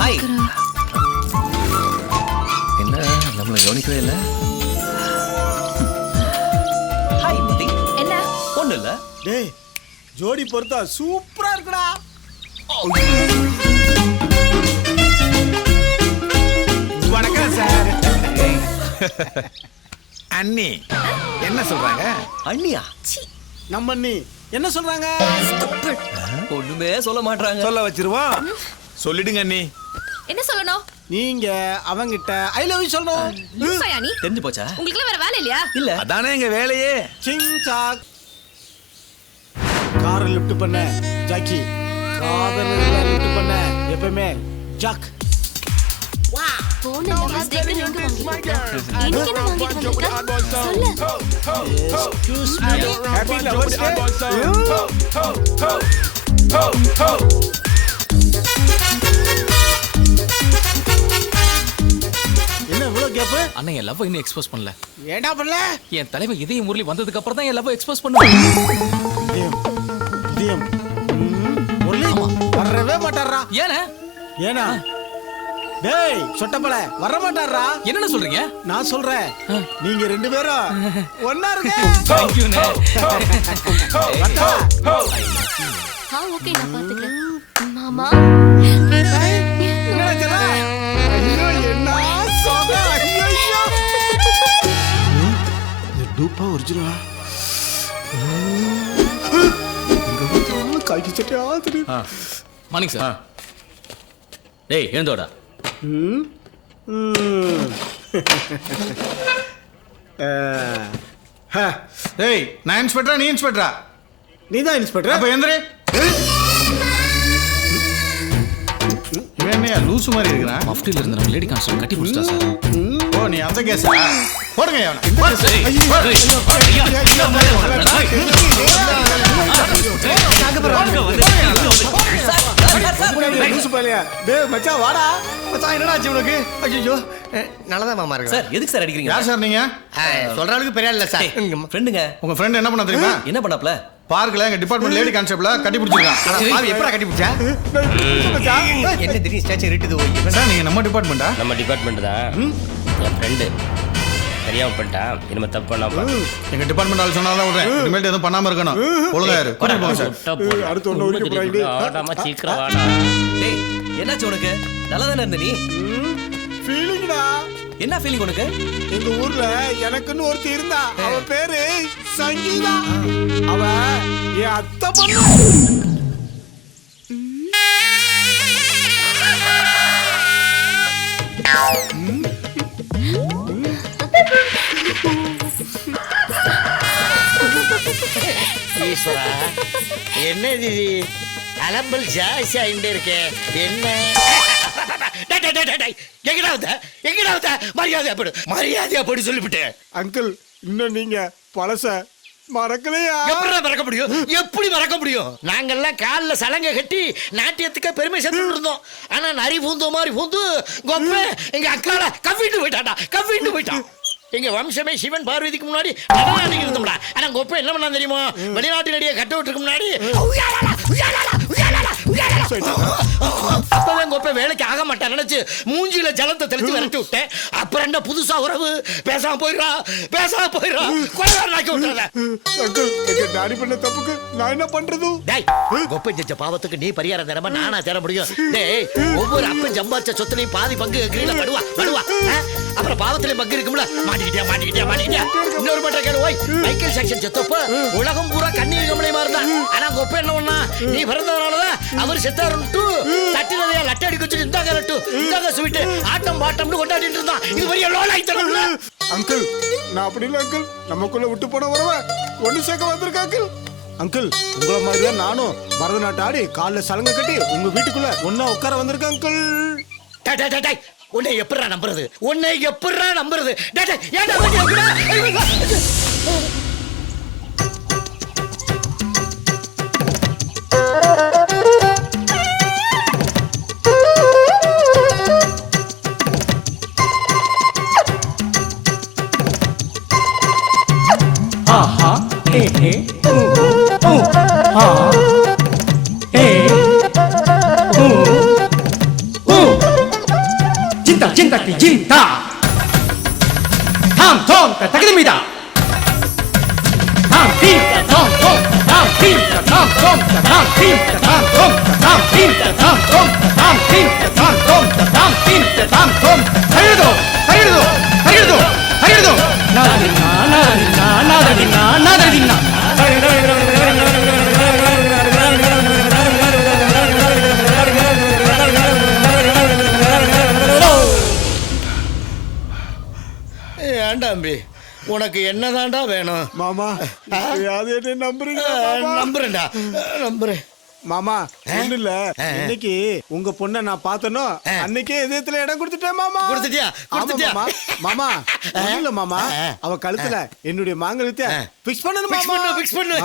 ஹாய். என்ன நம்மள கவனிக்கவே இல்ல? ஹாய் மதி. என்ன? ஒண்ணு இல்ல. டேய் ஜோடி பொறுத்தா சூப்பரா இருக்குடா. வணக்கம் சார். அண்ணி என்ன சொல்றாங்க? அண்ணியா? நம்ம அண்ணி என்ன சொல்றாங்க? ஒண்ணுமே சொல்ல மாட்டாங்க. சொல்ல வச்சிருவோம். சொல்லிடுங்க அண்ணி. என்ன சொல்லணும்? நீங்க அவங்கிட்ட ஐ லவ் யூ சொல்லணும். லூசாயா நீ? தெரிஞ்சு போச்சா? உங்களுக்கு வேற வேலை இல்லையா? இல்ல. அதானே எங்க வேலையே. சிங் சாக். காரை லிஃப்ட் பண்ண ஜாக்கி. காதல லிஃப்ட் பண்ண எப்பவுமே ஜாக். போன மிஸ்டேக் எங்க வாங்கிட்டீங்க? இன்னைக்கு என்ன வாங்கிட்டு வந்திருக்க? சொல்லு. Excuse me. ஹேப்பி லவர்ஸ் டே. என்ன இவ்வளவு கேப்பு அண்ணன் என் லவ் இன்னும் எக்ஸ்பிரஸ் பண்ணல. ஏண்டா பண்ணல? என் தலைவன் இதய முரளி வந்ததுக்கு அப்புறம் தான் என் லவ் எக்ஸ்பிரஸ் பண்ணுவேன். இதயம் முரளி வரவே மாட்டாரா? ஏனா டேய் சொட்டப்பல வர மாட்டாரா? என்ன சொல்றீங்க? நான் சொல்றேன் நீங்க ரெண்டு பேரும் ஒண்ணா இருங்க. Thank you ண்ணே. ஓகே நான் பாத்துக்கிறேன். மாமா டூப்பா ஒரிஜினலா காய்ச்சி சட்டை ஆத்துரு. Morning sir. டேய் எழுந்தோடா. டேய் நான் இன்ஸ்பெக்டரா நீ இன்ஸ்பெக்டரா? நீ தான் இன்ஸ்பெக்டர். அப்ப எந்திரே. என்னையா லூசு மாதிரி இருக்கிறான்? மஃப்டில இருந்து நம்ம லேடி கான்ஸ்டபிள் கட்டி புடிச்சா சார். ஓ நீ அந்த கேஸா? போடுங்க அவனை. மச்சான் வாடா. மச்சான் என்னடா ஆச்சு உனக்கு? ஐயோ நல்லதா மாமா இருக்கு சார் எதுக்கு சார் அடிக்கிறீங்க? யார் சார் நீங்க? சொல்ற அளவுக்கு பெரிய இல்ல சார். ஃப்ரெண்டுங்க. உங்க ஃப்ரெண்ட் என்ன பண்ணா தெரியுமா? என்ன பண்ணாப்ல? பார்க்ல எங்க டிபார்ட்மெண்ட் லேடி கான்ஸ்டபிள கட்டி பிடிச்சிருக்கான். பாவி எப்பறா கட்டி பிடிச்சா? என்ன திடீர் ஸ்டாச்சு ரிட்டுது ஓய். சார் நீங்க நம்ம டிபார்ட்மெண்டா? நம்ம டிபார்ட்மெண்ட் தான். என் ஃப்ரெண்டு தெரியாம பண்ணிட்டான். இனிமே தப்பு பண்ணாம எங்க டிபார்ட்மெண்ட் ஆள் சொன்னாதான் விடுறேன். இனிமேல் எதுவும் பண்ணாம இருக்கணும். ஒழுங்கா இரு. கூட்டிட்டு போங்க சார். அடுத்து ஒண்ணு ஒழிக்க போறாங்க. ஆடாம சீக்கிரம் வாடா. டேய் என்னாச்சு உனக்கு? நல்லா தானே இருந்த நீ? ஃபீலிங்டா. என்ன ஃபீலிங் உனக்கு? எங்க ஊர்ல எனக்குன்னு ஒருத்தி இருந்தா. அவ பேரு சங்கீதா. அவ என் அத்தை பொண்ணு. ஈஸ்வரா என்ன இது அலம்பல் ஜாஸ்தி ஆகிட்டே இருக்கே என்ன? எங்கடா மரியாதை அப்படி சொல்லிவிட்டேன். அங்கிள் இன்னும் நீங்க பழச மறக்கலையா? மறக்க முடியும்? எப்படி மறக்க முடியும்? நாங்கெல்லாம் காலில் சலங்கை கட்டி நாட்டியத்துக்கு பெருமை சேர்த்துட்டு இருந்தோம். ஆனா நரி பூந்தோ மாதிரி பூந்து கொப்ப எங்க அக்கால கவ்விட்டு போயிட்டான். எங்க வம்சமே சிவன் பார்வதிக்கு முன்னாடி நடனாடிக்கு இருந்தோம்டா. ஆனா கொப்ப என்ன பண்ணா தெரியுமா? வெளிநாட்டு நடிகை கட்ட விட்டுருக்கு முன்னாடி அப்பவே கொப்ப வேலைக்கு ஆக மாட்டான் நினைச்சு மூஞ்சில ஜலத்தை தெளிச்சு விரட்டி விட்டேன். அப்புறம் என்ன புதுசா உறவு? பேசாம போயிடா கொலைகாரனாக்கி விட்டுறத. டாடி பண்ண தப்புக்கு நான் என்ன பண்றது? கொப்பை செஞ்ச பாவத்துக்கு நீ பரிகாரம் தரமா நானா தர முடியும்? டேய் ஒவ்வொரு அப்பன் சம்பாதிச்ச சொத்துலையும் பாதி பங்கு கிரீல படுவா. அப்புறம் பாவத்திலையும் பங்கு இருக்கும்ல. மாட்டிக்கிட்டியா இன்னொரு மட்டும் கேளு. ஓய் மைக்கேல் ஜாக்சன் செத்தப்ப உலகம் பூரா கண்ணீர் கமலையுமா இருந்தா. ஆனா கொப்பை என்ன பண்ணா? நீ பிறந்ததுனாலதான் அவர் செத்தாருன்ட்டு தட்டினதையா லட்டை அடிக்க வச்சு இந்தாங்க லட்டு இந்தாங்க ஸ்வீட் ஆட்டம் பாட்டம்னு கொண்டாடிட்டு இருந்தான். இது வரைய லோலாய் தரல. அங்கிள் நான் அப்படி இல்லை அங்கிள். நமக்குள்ள விட்டு போன உறவ ஒண்ணு சேர்க்க வந்திருக்க அங்கிள். அங்கிள் உங்களை மாதிரி தான் நானும் பரதநாட்டம் ஆடி காலில் சலங்கை கட்டி உங்க வீட்டுக்குள்ள ஒன்னா உட்கார வந்திருக்கேன் அங்கிள். உன்னை எப்படா நம்புறது? 진다 다음 톰 따기입니다. 다음 팀 다음 톰 다음 팀 다음 톰 다음 팀 다음 톰 다음 팀 다음 톰 다음 팀 다음 톰 다음 팀 다음 톰 달려도 나들이나 ஏண்டாம்பி உனக்கு என்னதான்டா வேணும்? மாமா நம்புறேன்டா மாமா. ஒண்ணு இல்ல, இன்னைக்கு உங்க பொண்ண நான் பார்த்தனோ அன்னைக்கே இதயத்துல இடம் கொடுத்துட்டேன் மாமா. கொடுத்துட்டியா? மாமா இல்ல மாமா, அவ கழுத்துல என்னுடைய மாங்கல்யத்தை பிக்ஸ் பண்ணணும்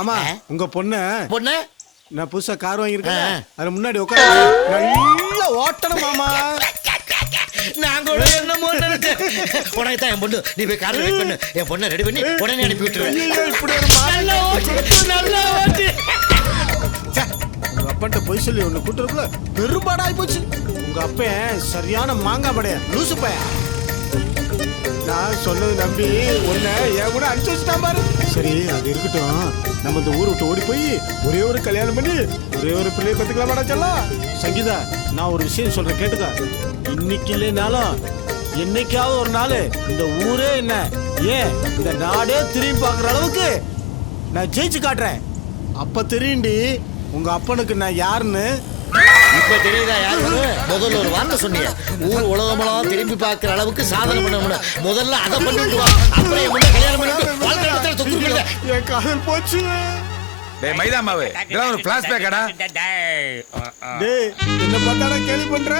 மாமா. உங்க பொண்ணு நான் புதுசா கார் வாங்கியிருக்கேன், அது முன்னாடி உட்கார நல்லா ஓட்டணும் மாமா. நான் கூட என்னமோ நினைச்சேன். உனக்கு தான் என் பொண்ணு. நீ போய் கார்ல வெயிட் பண்ணு. என் பொண்ணை ரெடி பண்ணி உடனே அனுப்பி விட்டுருவேன். நல்லா ஓட்டு. உங்க அப்பன்ட்ட போய் சொல்லி ஒண்ணு கூட்டுறதுல பெரும்பாடாய் போச்சு. உங்க அப்பன் சரியான மாங்காய் படைய லூசு பையன். நான் சொன்னது நம்பி உன்னை என் கூட அனுப்பிச்சு வச்சுட்டான் பாரு. சரி அது இருக்கட்டும். நம்ம இந்த ஊரை விட்டு ஓடி போய் ஒரே ஒரு கல்யாணம் பண்ணி ஒரே ஒரு பிள்ளைய கத்துக்கலாமாடா செல்லம். சங்கீதா, நான் ஒரு விஷயம் சொல்றேன் கேட்டுக்கா. இன்னைக்கு இல்லைனாலும் என்னைக்காவது ஒரு நாள் இந்த ஊரே என்ன ஏன் இந்த நாடே திரும்பி பார்க்குற அளவுக்கு நான் ஜெயிச்சு காட்டுறேன். அப்ப தெரியுண்டி உங்க அப்பனுக்கு நான் யாருன்னு. இப்ப தெரியுதா யாருன்னு? முதல்ல ஒரு வார்த்தை சொன்னீங்க. ஊர் உலகமெல்லாம் திரும்பி பார்க்கிற அளவுக்கு சாதனை பண்ண. முதல்ல அதை பண்ணிட்டு வா. அப்புறம் என் முன்ன கல்யாணம் பண்ணிட்டு வாழ்க்கை தொகுப்பு என் காதல் போச்சு. டேய் மைதா மாவு, இதெல்லாம் ஒரு ஃபிளாஷ்பேக்கடா. டேய் என்ன பார்த்தாடா கேள்வி பண்ற?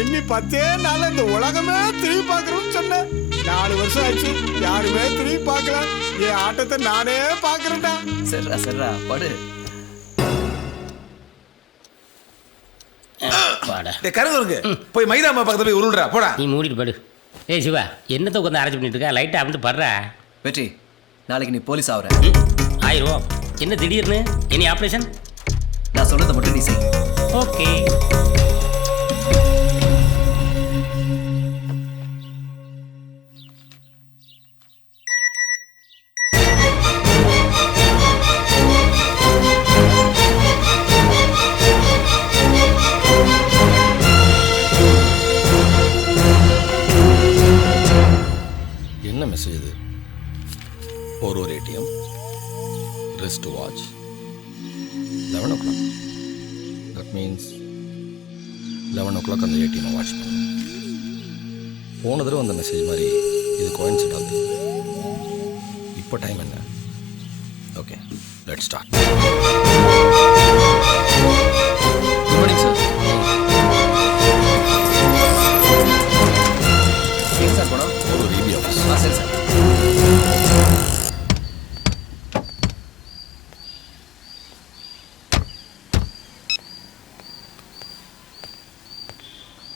எண்ணி 10 நாள் இந்த உலகமே திரும்பி பார்க்கறோம்னு சொன்னேன். 4 வருஷம் ஆச்சு, யாருமே திரும்பி பார்க்கல. என் ஆட்டத்தை நானே பார்க்கறேன்டா. சரிடா சரிடா படு. டேய் கருதுங்க, போய் மைதா மாவு பக்கத்துல போய் உருள்றா போடா. நீ மூடிட்டு படு. ஏய் சிவா, என்னத்தை உட்காந்து அரைச்சி பண்ணிட்டு இருக்க? லைட்டா அப்படிட்டு படுற. வெற்றி, நாளைக்கு நீ போலீஸ் ஆகுற. ஆயிரம். என்ன திடீர்னு? இனி ஆப்ரேஷன்? நான் சொன்னதை மட்டும் நீ செய். ஓகே. என்ன மெசேஜ் இது? ஒரு ATM wrist watch 11 o'clock. That means 11 o'clock அந்த ஏடிஎம் வாட்ச் பண்ணணும். போன தடவை அந்த மெசேஜ் மாதிரி இது கோயின்சிட் ஆகுது. இப்போ டைம் என்ன? Okay, let's start. Good morning sir. எங்க சார் போனோம்? ஒரு ரீபி ஆஃபீஸ். சரி சார்.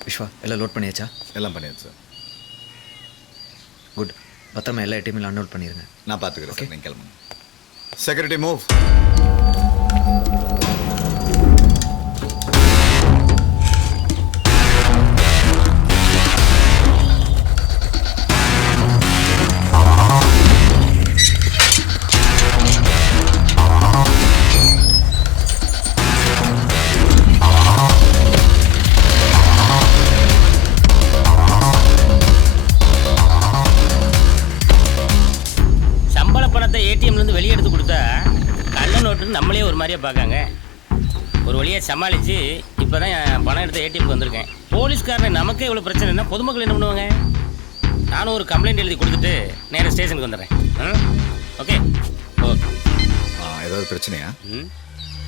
விஸ்வா, எல்லாம் லோட் பண்ணியாச்சா? எல்லாம் பண்ணியாச்சு சார். குட். பத்திரமா எல்லா ஏடிஎம்ல அன்லோட் பண்ணிடுங்க. நான் பார்த்துக்கிறேன் சார். நீங்கள் கிளம்புங்க. Security move. ஏடிஎம்லேருந்து வெளியே எடுத்து கொடுத்தா கள்ள நோட்டுன்னு நம்மளே ஒரு மாதிரியே பார்க்காங்க. ஒரு வழியாக சமாளித்து இப்போ தான் பணம் எடுத்த ஏடிஎம்க்கு வந்திருக்கேன். போலீஸ்காரனை நமக்கே இவ்வளோ பிரச்சனைனா பொதுமக்கள் என்ன பண்ணுவாங்க? நானும் ஒரு கம்ப்ளைண்ட் எழுதி கொடுத்துட்டு நேராக ஸ்டேஷனுக்கு வந்துடுறேன். Okay okay. ஏதாவது பிரச்சனையா?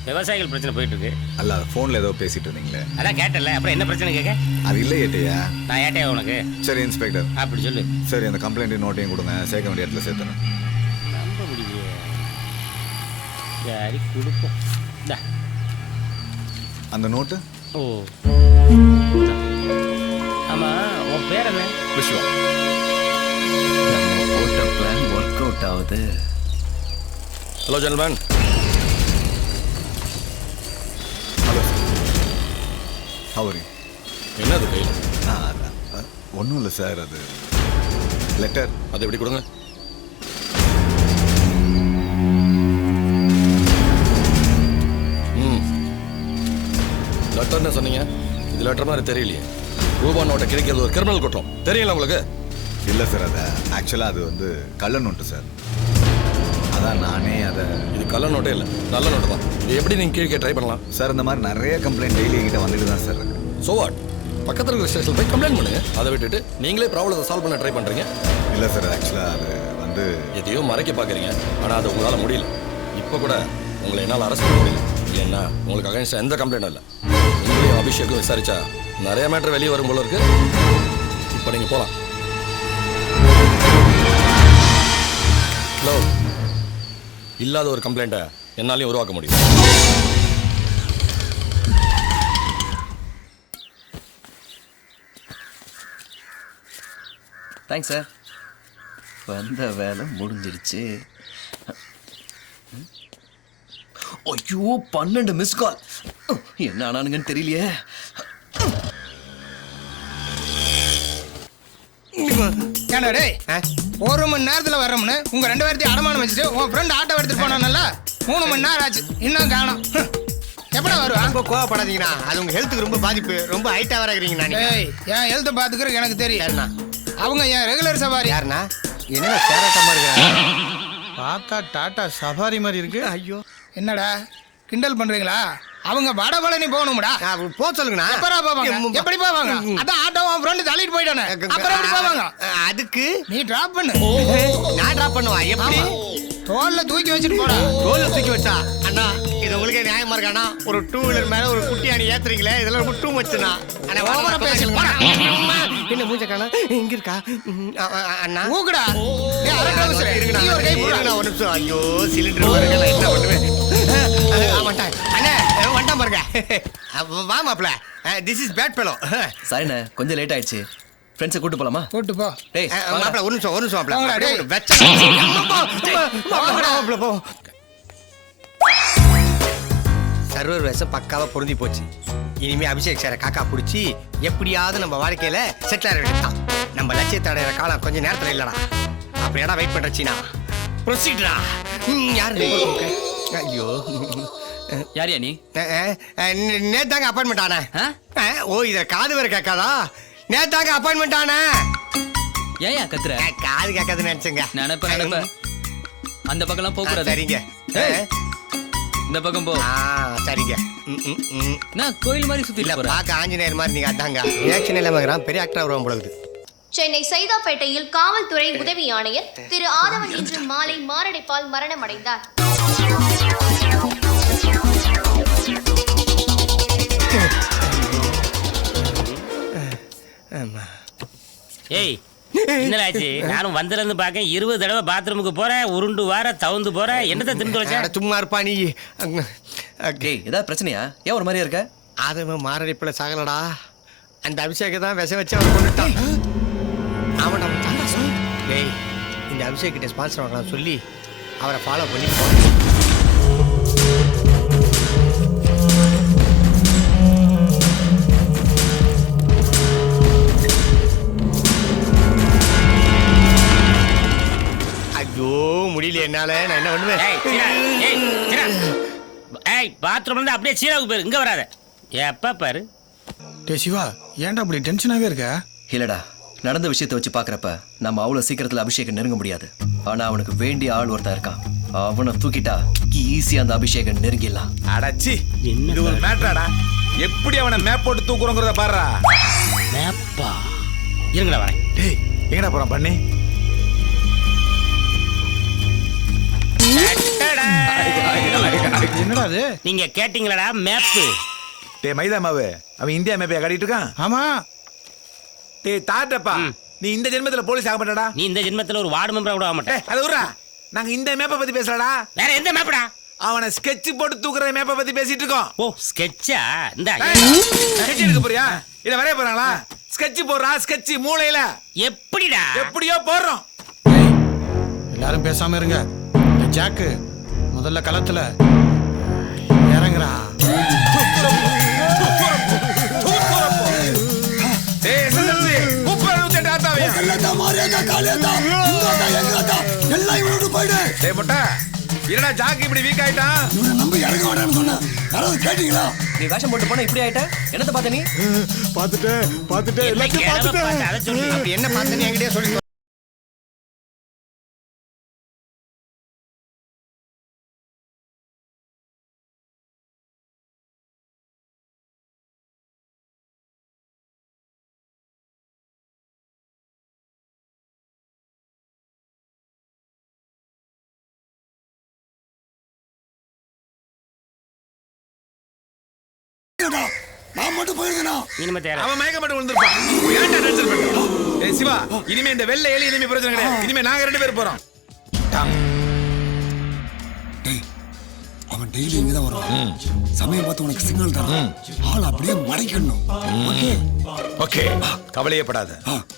விவசாயிகள் பிரச்சனை போயிட்டுருக்கு. அல்ல, ஃபோனில் ஏதோ பேசிட்டு இருந்தீங்களே. அதான் கேட்டல, அப்புறம் என்ன பிரச்சனை கேட்க? அது இல்லை ஏட்டையா. நான் ஏட்டையா உனக்கு? சரி இன்ஸ்பெக்டர் அப்படி சொல்லு. சரி, அந்த கம்ப்ளைண்ட் நோட்டையும் கொடுங்க. சேர்க்க வேண்டிய இடத்துல சேர்த்துறேன். நம்ப முடியல. சரி கொடுப்போம். அந்த நோட்டு. ஓ ஆமாம், உன் பேர் என்ன? விஸ்வா. நம்ம போட்ட பிளான் ஒர்க் அவுட் ஆகுது. ஹலோ ஜென்மன். ஹலோ ஹவரி. என்னது கையில்? ஒன்றும் இல்லை சார், அது லெட்டர். அது எப்படி கொடுங்க. லெட்டர்னு சொன்னீங்க, இது லெட்டர் மாதிரி தெரியலையே. ரூபா நோட்டை கிடைக்கிறது ஒரு கிரிமினல் குற்றம், தெரியல உங்களுக்கு? இல்லை சார், அதை ஆக்சுவலாக அது வந்து கள்ள நோட்டு சார். அதான் நானே அதை. இது கள்ள நோட்டே இல்லை, நல்ல நோட்டு தான். இது எப்படி நீங்கள் கீழே ட்ரை பண்ணலாம் சார்? இந்த மாதிரி நிறைய கம்ப்ளைண்ட் டெய்லி என்கிட்ட வந்துட்டு தான் சார் இருக்கு. So what? பக்கத்தில் இருக்கிற ஸ்டேஷனில் போய் கம்ப்ளைண்ட் பண்ணுங்க. அதை விட்டுட்டு நீங்களே ப்ராப்ளத்தை சால்வ் பண்ண ட்ரை பண்ணுறீங்க. இல்லை சார், ஆக்சுவலாக அது வந்து எதையோ மறைக்க பார்க்குறீங்க, ஆனால் அது உங்களால் முடியல. இப்போ கூட உங்களை என்னால் அரெஸ்ட் பண்ண முடியல. ஏன்னா உங்களுக்கு அகைன்ஸ்டாக எந்த கம்ப்ளைண்ட்டும் இல்லை. உங்களையும் அபிஷேக்கும் விசாரிச்சா நிறைய மேட்டர் வெளியே வரும் போல இருக்கு. இப்போ நீங்கள் போகலாம். ஹலோ, இல்லாத ஒரு கம்ப்ளைண்ட்டை என்னாலையும் உருவாக்க முடியும். Thanks sir. வந்த வேலை முடிஞ்சிருச்சு. ஐயோ 12 மிஸ் கால். என்ன ஆனானுங்கன்னு தெரியலையே. ஏண்டா டேய், 1 மணி நேரத்துல வர்றோம்னு உங்க 2 பேர்த்தையும் அடமானம் வச்சுட்டு உன் ஃப்ரெண்ட் ஆட்டோ எடுத்துட்டு போனானல்ல, 3 மணி நேரம் ஆச்சு, இன்னும் காணோம். எப்படா வருவா? ரொம்ப கோவப்படாதீங்கண்ணா, அது உங்க ஹெல்த்துக்கு ரொம்ப பாதிப்பு. ரொம்ப ஹைட்டா வரீங்கண்ணா. டேய், என் ஹெல்த்தை பாத்துக்கிறதுக்கு எனக்கு தெரியும். அவங்க என் ரெகுலர் சவாரி. யாருண்ணா? என்ன சேராட்டமா இருக்கிறாங்க? பார்த்தா டாடா சஃபாரி மாதிரி இருக்கு. ஐயோ, என்னடா கிண்டல் பண்றீங்களா? அவங்க வடபழனி போகணும்டா. போ சொல்லுங்கண்ணா. எப்பரா போவாங்க? எப்படி போவாங்க? அதான் ஆட்டோ உன் ஃப்ரெண்ட் தள்ளிட்டு போயிட்டானே, அப்புறம் எப்படி போவாங்க? அதுக்கு நீ டிராப் பண்ணு. நான் டிராப் பண்ணுவா? எப்படி? தோல்ல தூக்கி வச்சுட்டு போடா. தோல்ல தூக்கி வச்சா? அண்ணா இது உங்களுக்கே நியாயமா இருக்காண்ணா? ஒரு 2 வீலர் மேல ஒரு குட்டி அணி ஏத்துறீங்களே, இதெல்லாம் ரொம்ப டூ மச்னா. அண்ணா ஓவரா பேசுங்க. என்ன மூஞ்ச காணா? இங்க இருக்கா? அண்ணா ஊக்குடா. ஏய் அரட்ட அவசர இருங்கடா. நீ ஒரு கை போடுடா. ஒரு நிமிஷம். ஐயோ சிலிண்டர் பாருங்க, நான் என்ன பண்ணுவேன்? ஆமாட்டா அண்ணா வண்டா பாருங்க. வா மாப்ள, திஸ் இஸ் பேட் ஃபெலோ. சாரிண்ணே, கொஞ்சம் லேட் ஆயிடுச்சு. ஃப்ரெண்ட்ஸை கூட்டு போலாமா? கூட்டு போ. டேய் மாப்ள ஒரு நிமிஷம் மாப்ள. வெச்ச மாப்ள போ. சர்வர் வேஷம் பக்காவா பொருந்தி போச்சு. இனிமே அபிஷேக் சாரை காக்கா பிடிச்சி எப்படியாவது நம்ம வாழ்க்கையில செட்டில் ஆக வேண்டியதான். நம்ம லட்சியத்தை அடையிற காலம் கொஞ்சம் நேரத்தில் இல்லடா. அப்படியாடா வெயிட் பண்ற சீனா. ப்ரொசீடரா. யாரு? ஐயோ யாரியா நீ? நேத்தாங்க அப்பாயின்மெண்ட் ஆனே. ஓ இத காது வேற கேட்காதா? நேத்தாங்க அப்பாயின்மெண்ட் ஆனே. ஏயா கத்துற? காது கேட்காதுன்னு நினைச்சேங்க. நினைப்ப அந்த பக்கம்லாம் போக கூடாது. சரிங்க, இந்த பக்கம் போ. சரிங்க. நான் கோயில் மாதிரி சுத்தி இல்ல பாக்க ஆஞ்சநேயர் மாதிரி நீங்க அதாங்க. ரியாக்ஷன் இல்லாம பெரிய ஆக்டரா வருவாங்க போல. சென்னை சைதாப்பேட்டையில் காவல்துறை உதவி ஆணையர் திரு ஆதவன் இன்று மாலை மாரடைப்பால் மரணமடைந்தார். ஏய் என்னடாச்சு? நானும் வந்ததுல பார்க்க 20 தடவை பாத்ரூமுக்கு போறேன், உருண்டு வார தவுந்து போறேன். என்னத்தை தின்னு வச்சா? சும்மா இருப்பா நீ. ஏதாவது பிரச்சனையா? ஏன் ஒரு மாதிரியா இருக்க? ஆதவன் மாரடைப்புல சாகலடா. அந்த அபிஷேக தான் விஷம் வச்சு அவன் கொண்டுட்டான். அவன் டேய், இந்த அபிஷேக் கிட்ட ஸ்பான்சர் வாங்கலாம் சொல்லி அவரை ஃபாலோ பண்ணி ஐயோ முடியல என்னால. நான் என்ன பண்ணுவேன்? பாத்ரூம்ல இருந்து அப்படியே சீராவுக்கு போயிரு, இங்க வராத. எப்ப பாரு. டேய் சிவா, ஏன்டா அப்படி டென்ஷனாவே இருக்க? இல்லடா, நடந்த விஷயத்தை வச்சு பாக்குறப்ப நம்ம அவ்வளவு சீக்கிரத்துல அபிஷேகம் நெருங்க முடியாது. ஆனா அவனுக்கு வேண்டிய ஆள் ஒருத்தன் இருக்கான். அவனை தூக்கிட்டா ஈஸியா அந்த அபிஷேகம் நெருங்கிடலாம். அடச்சி, இது ஒரு மேட்டராடா. எப்படி அவனை மேப் போட்டு தூக்குறோங்கிறத பாருடா. மேப்பா? இருங்கடா வரேன். டேய் எங்கடா போறான் பண்ணி? என்னடா அது? நீங்க கேட்டீங்களடா மேப்பு. டேய் மைதா மாவு, அவன் இந்தியா மேப்பையா காட்டிட்டு இருக்கான்? ஆமா. டேய் தாட்டப்பா, நீ இந்த ஜென்மத்துல போலீஸ் ஆக மாட்டடா. நீ இந்த ஜென்மத்துல ஒரு வார்டு மெம்பரா கூட ஆக மாட்டே. அது விடுறா, நாங்க இந்த மேப்பை பத்தி பேசலடா. வேற எந்த மேப்படா? அவனை ஸ்கெட்ச் போட்டு தூக்குற மேப்பை பத்தி பேசிட்டு இருக்கோம். ஓ ஸ்கெட்சா? இந்த ஸ்கெட்ச் எடுக்க போறியா? இல்ல வரைய போறாங்களா? ஸ்கெட்ச் போடுறா, ஸ்கெட்ச் மூளையில. எப்படிடா? எப்படியோ போடுறோம். எல்லாரும் பேசாம இருங்க. ஜாக்கு முதல்ல களத்துல இறங்குறா. ஜாக்கு இப்படி வீக் ஆயிட்டான். நீ வேஷம் போட்டு போனா இப்படி ஆயிட்ட? என்னத்தை பார்த்த நீ? பாத்துட்டேன் எல்லாத்தையும் பாத்துட்டேன். அப்படி என்ன பார்த்தேன்னு என்கிட்டயே சொல்லி. நான் மட்டும் போயிருக்கேன். இனிமே தேவை. அவன் மயக்க மட்டும் விழுந்திருப்பான். ஏன்டா டென்ஷன் பண்ற? ஏய் சிவா, இனிமே இந்த வெள்ளை எலி இனிமே பிரச்சனை கிடையாது. இனிமே நாங்க 2 பேர் போறோம். டேய், அவன் டெய்லி இங்கே தான் வருவான். சமயம் பார்த்து உனக்கு சிக்னல் தரான். ஆள் அப்படியே மறைக்கணும். ஓகே ஓகே, கவலையே படாத.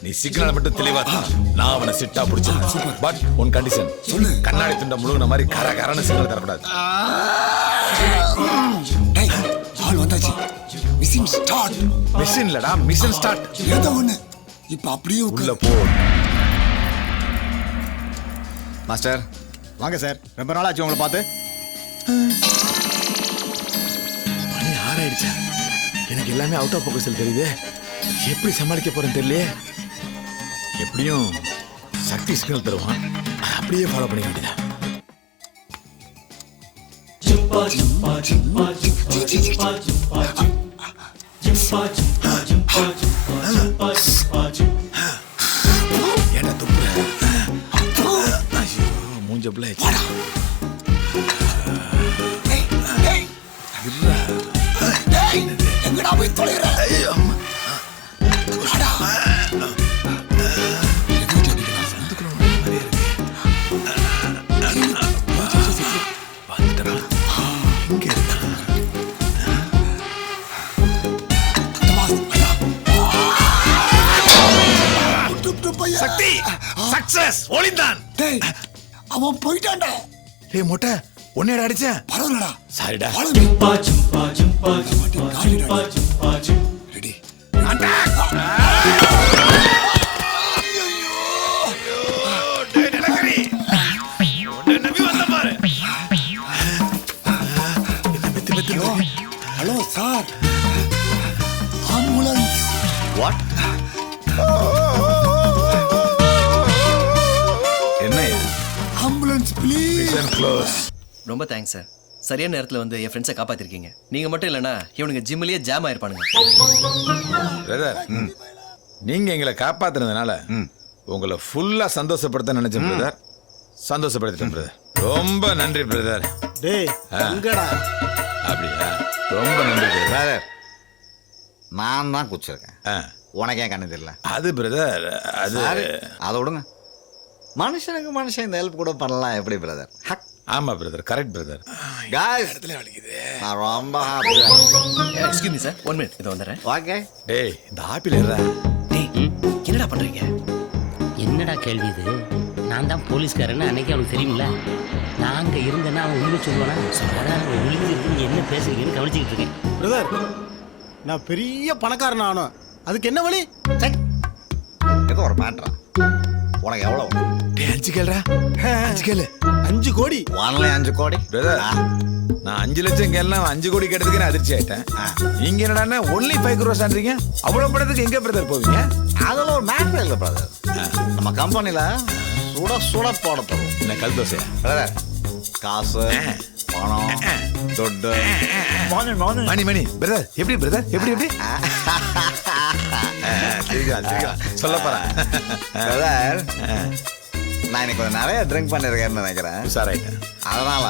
நீ சிக்னல் மட்டும் தெளிவா தான், நான் அவனை சிட்டா பிடிச்சேன். பட் உன் கண்டிஷன் சொல்லு. கண்ணாடி துண்ட முழுகின மாதிரி கரகரன்னு சிக்னல் தரக்கூடாது. ஆள் வந்தாச்சு. Machine start. மிஷின் இல்லடா, மிஷன் ஸ்டார்ட். ஏதோ ஒண்ணு. இப்ப அப்படியே உள்ள போ. மாஸ்டர் வாங்க சார், ரொம்ப நாள் ஆச்சு உங்களை பார்த்து. மணி 6 ஆயிடுச்சா? எனக்கு எல்லாமே அவுட் ஆஃப் ஃபோக்கஸில் தெரியுது. எப்படி சமாளிக்க போறேன்னு தெரியலையே. எப்படியும் சக்தி சிக்னல் தருவான், அதை அப்படியே ஃபாலோ பண்ணிக்க வேண்டியதா. என்ன துப்புற? மூஞ்ச பிள்ளை எங்கடா போய் தொலைற? சக்தி சக்சஸ் ஒளிந்தான். டேய் அவன் போயிட்டான்டா. டேய் மொட்டை உன்னையடா அடிச்சேன். பரவாயில்லடா. சாரிடா. Ready. Hello sir, ambulance. What? என்னையா? Ambulance please. க்ளோஸ். ரொம்ப தேங்க்ஸ் சார். சரியான நேரத்தில் வந்து என் ஃப்ரெண்ட்ஸை காப்பாற்றிருக்கீங்க. நீங்கள் மட்டும் இல்லைன்னா இவனுங்க ஜிம்மிலேயே ஜாம் ஆயிருப்பானுங்க. பிரதர், நீங்க எங்களை காப்பாத்துனதுனால உங்களை ஃபுல்லா சந்தோஷப்படுத்த நினைச்சேன் பிரதர். சந்தோஷப்படுத்திட்டேன் பிரதர். ரொம்ப நன்றி பிரதர். டேய் எங்கடா? அப்படியா? ரொம்ப நன்றி பிரதர். நான் தான் குச்சிருக்கேன், உனக்கு ஏன் கண்ணு தெரியல? அது பிரதர், அது அதை விடுங்க. மனுஷனுக்கு மனுஷன் இந்த ஹெல்ப் கூட பண்ணலாம் எப்படி பிரதர்? ஆமா பிரதர், கரெக்ட் பிரதர். காய்ஸ், நான் ரொம்ப ஹாப்பியா. எக்ஸ்கியூஸ் மீ சார், 1 மினிட் இதை வந்துடுறேன். ஓகே. டேய் இந்த ஆப்பிள் ஏறா. டேய் என்னடா பண்றீங்க? என்னடா கேள்வி இது? நான் தான் போலீஸ்காரன்னு அன்னைக்கு அவனுக்கு தெரியுமில்ல. நான் அங்கே இருந்தேன்னா அவன் உண்மை சொல்லுவானா? அதான் ஒழுங்கு இருந்து என்ன பேசுறீங்கன்னு கவனிச்சுக்கிட்டு இருக்கேன். பிரதர், நான் பெரிய பணக்காரன் ஆனோம், அதுக்கு என்ன வழி? ஏதோ ஒரு மேட்ரா. உனக்கு எவ்வளோ? 5 கேள்றா. 5 கேளு. 5 கோடி. வானலே 5 கோடி பிரதர். நான் 5 லட்சம் கேள்லாம் 5 கோடி கேட்டதுக்கு நான் அதிர்ச்சி ஆயிட்டேன். நீங்க என்னடா ஒன்லி 5 crores ஆன்றீங்க? அவ்வளவு படத்துக்கு எங்க பிரதர் போவீங்க? அதெல்லாம் ஒரு மேட்ரு இல்லை பிரதர். நம்ம கம்பெனில சுட சுட போட போறோம். என்ன கல் தோசை பிரதர்? காசு, பணம், தொட்டு, மணி மணி பிரதர். எப்படி பிரதர்? எப்படி எப்படி சொல்ல போறேன் பிரதர். நான் இன்னைக்கு கொஞ்சம் நிறைய ட்ரிங்க் பண்ணிருக்கேன்னு நினைக்கிறேன். சாராயிட்டேன். அதனால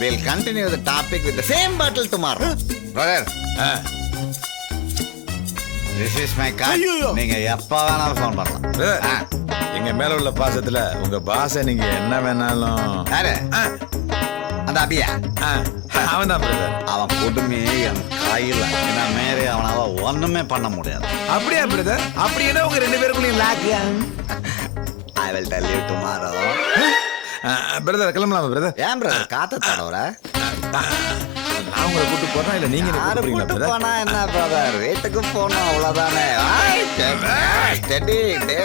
we'll continue the topic with the same bottle tomorrow. Brother, this is my card. நீங்க எப்ப வேணாலும் ஃபோன் பண்ணலாம். எங்க மேல உள்ள பாசத்துல உங்க பாச நீங்க என்ன வேணாலும். யாரு? அந்த அபியா? அவன் தான் பிரதர். அவன் கொடுமை என் கையில். என்ன மாரி அவனால ஒண்ணுமே பண்ண முடியாது. அப்படியா பிரதர்? அப்படி என்ன உங்க 2 பேருக்குள்ளயும் லாக்? I will tell you tomorrow. Brother கிளம்பலாமா பிரதர்? ஏன் பிரதர் காத்த தடவற? நான் உங்களை கூட்டு போறேன் இல்ல நீங்க என்ன கூப்பிடுறீங்களா பிரதர்? போனா என்ன பிரதர்? வீட்டுக்கு போனா அவ்வளவுதானே. ஸ்டெடி டே.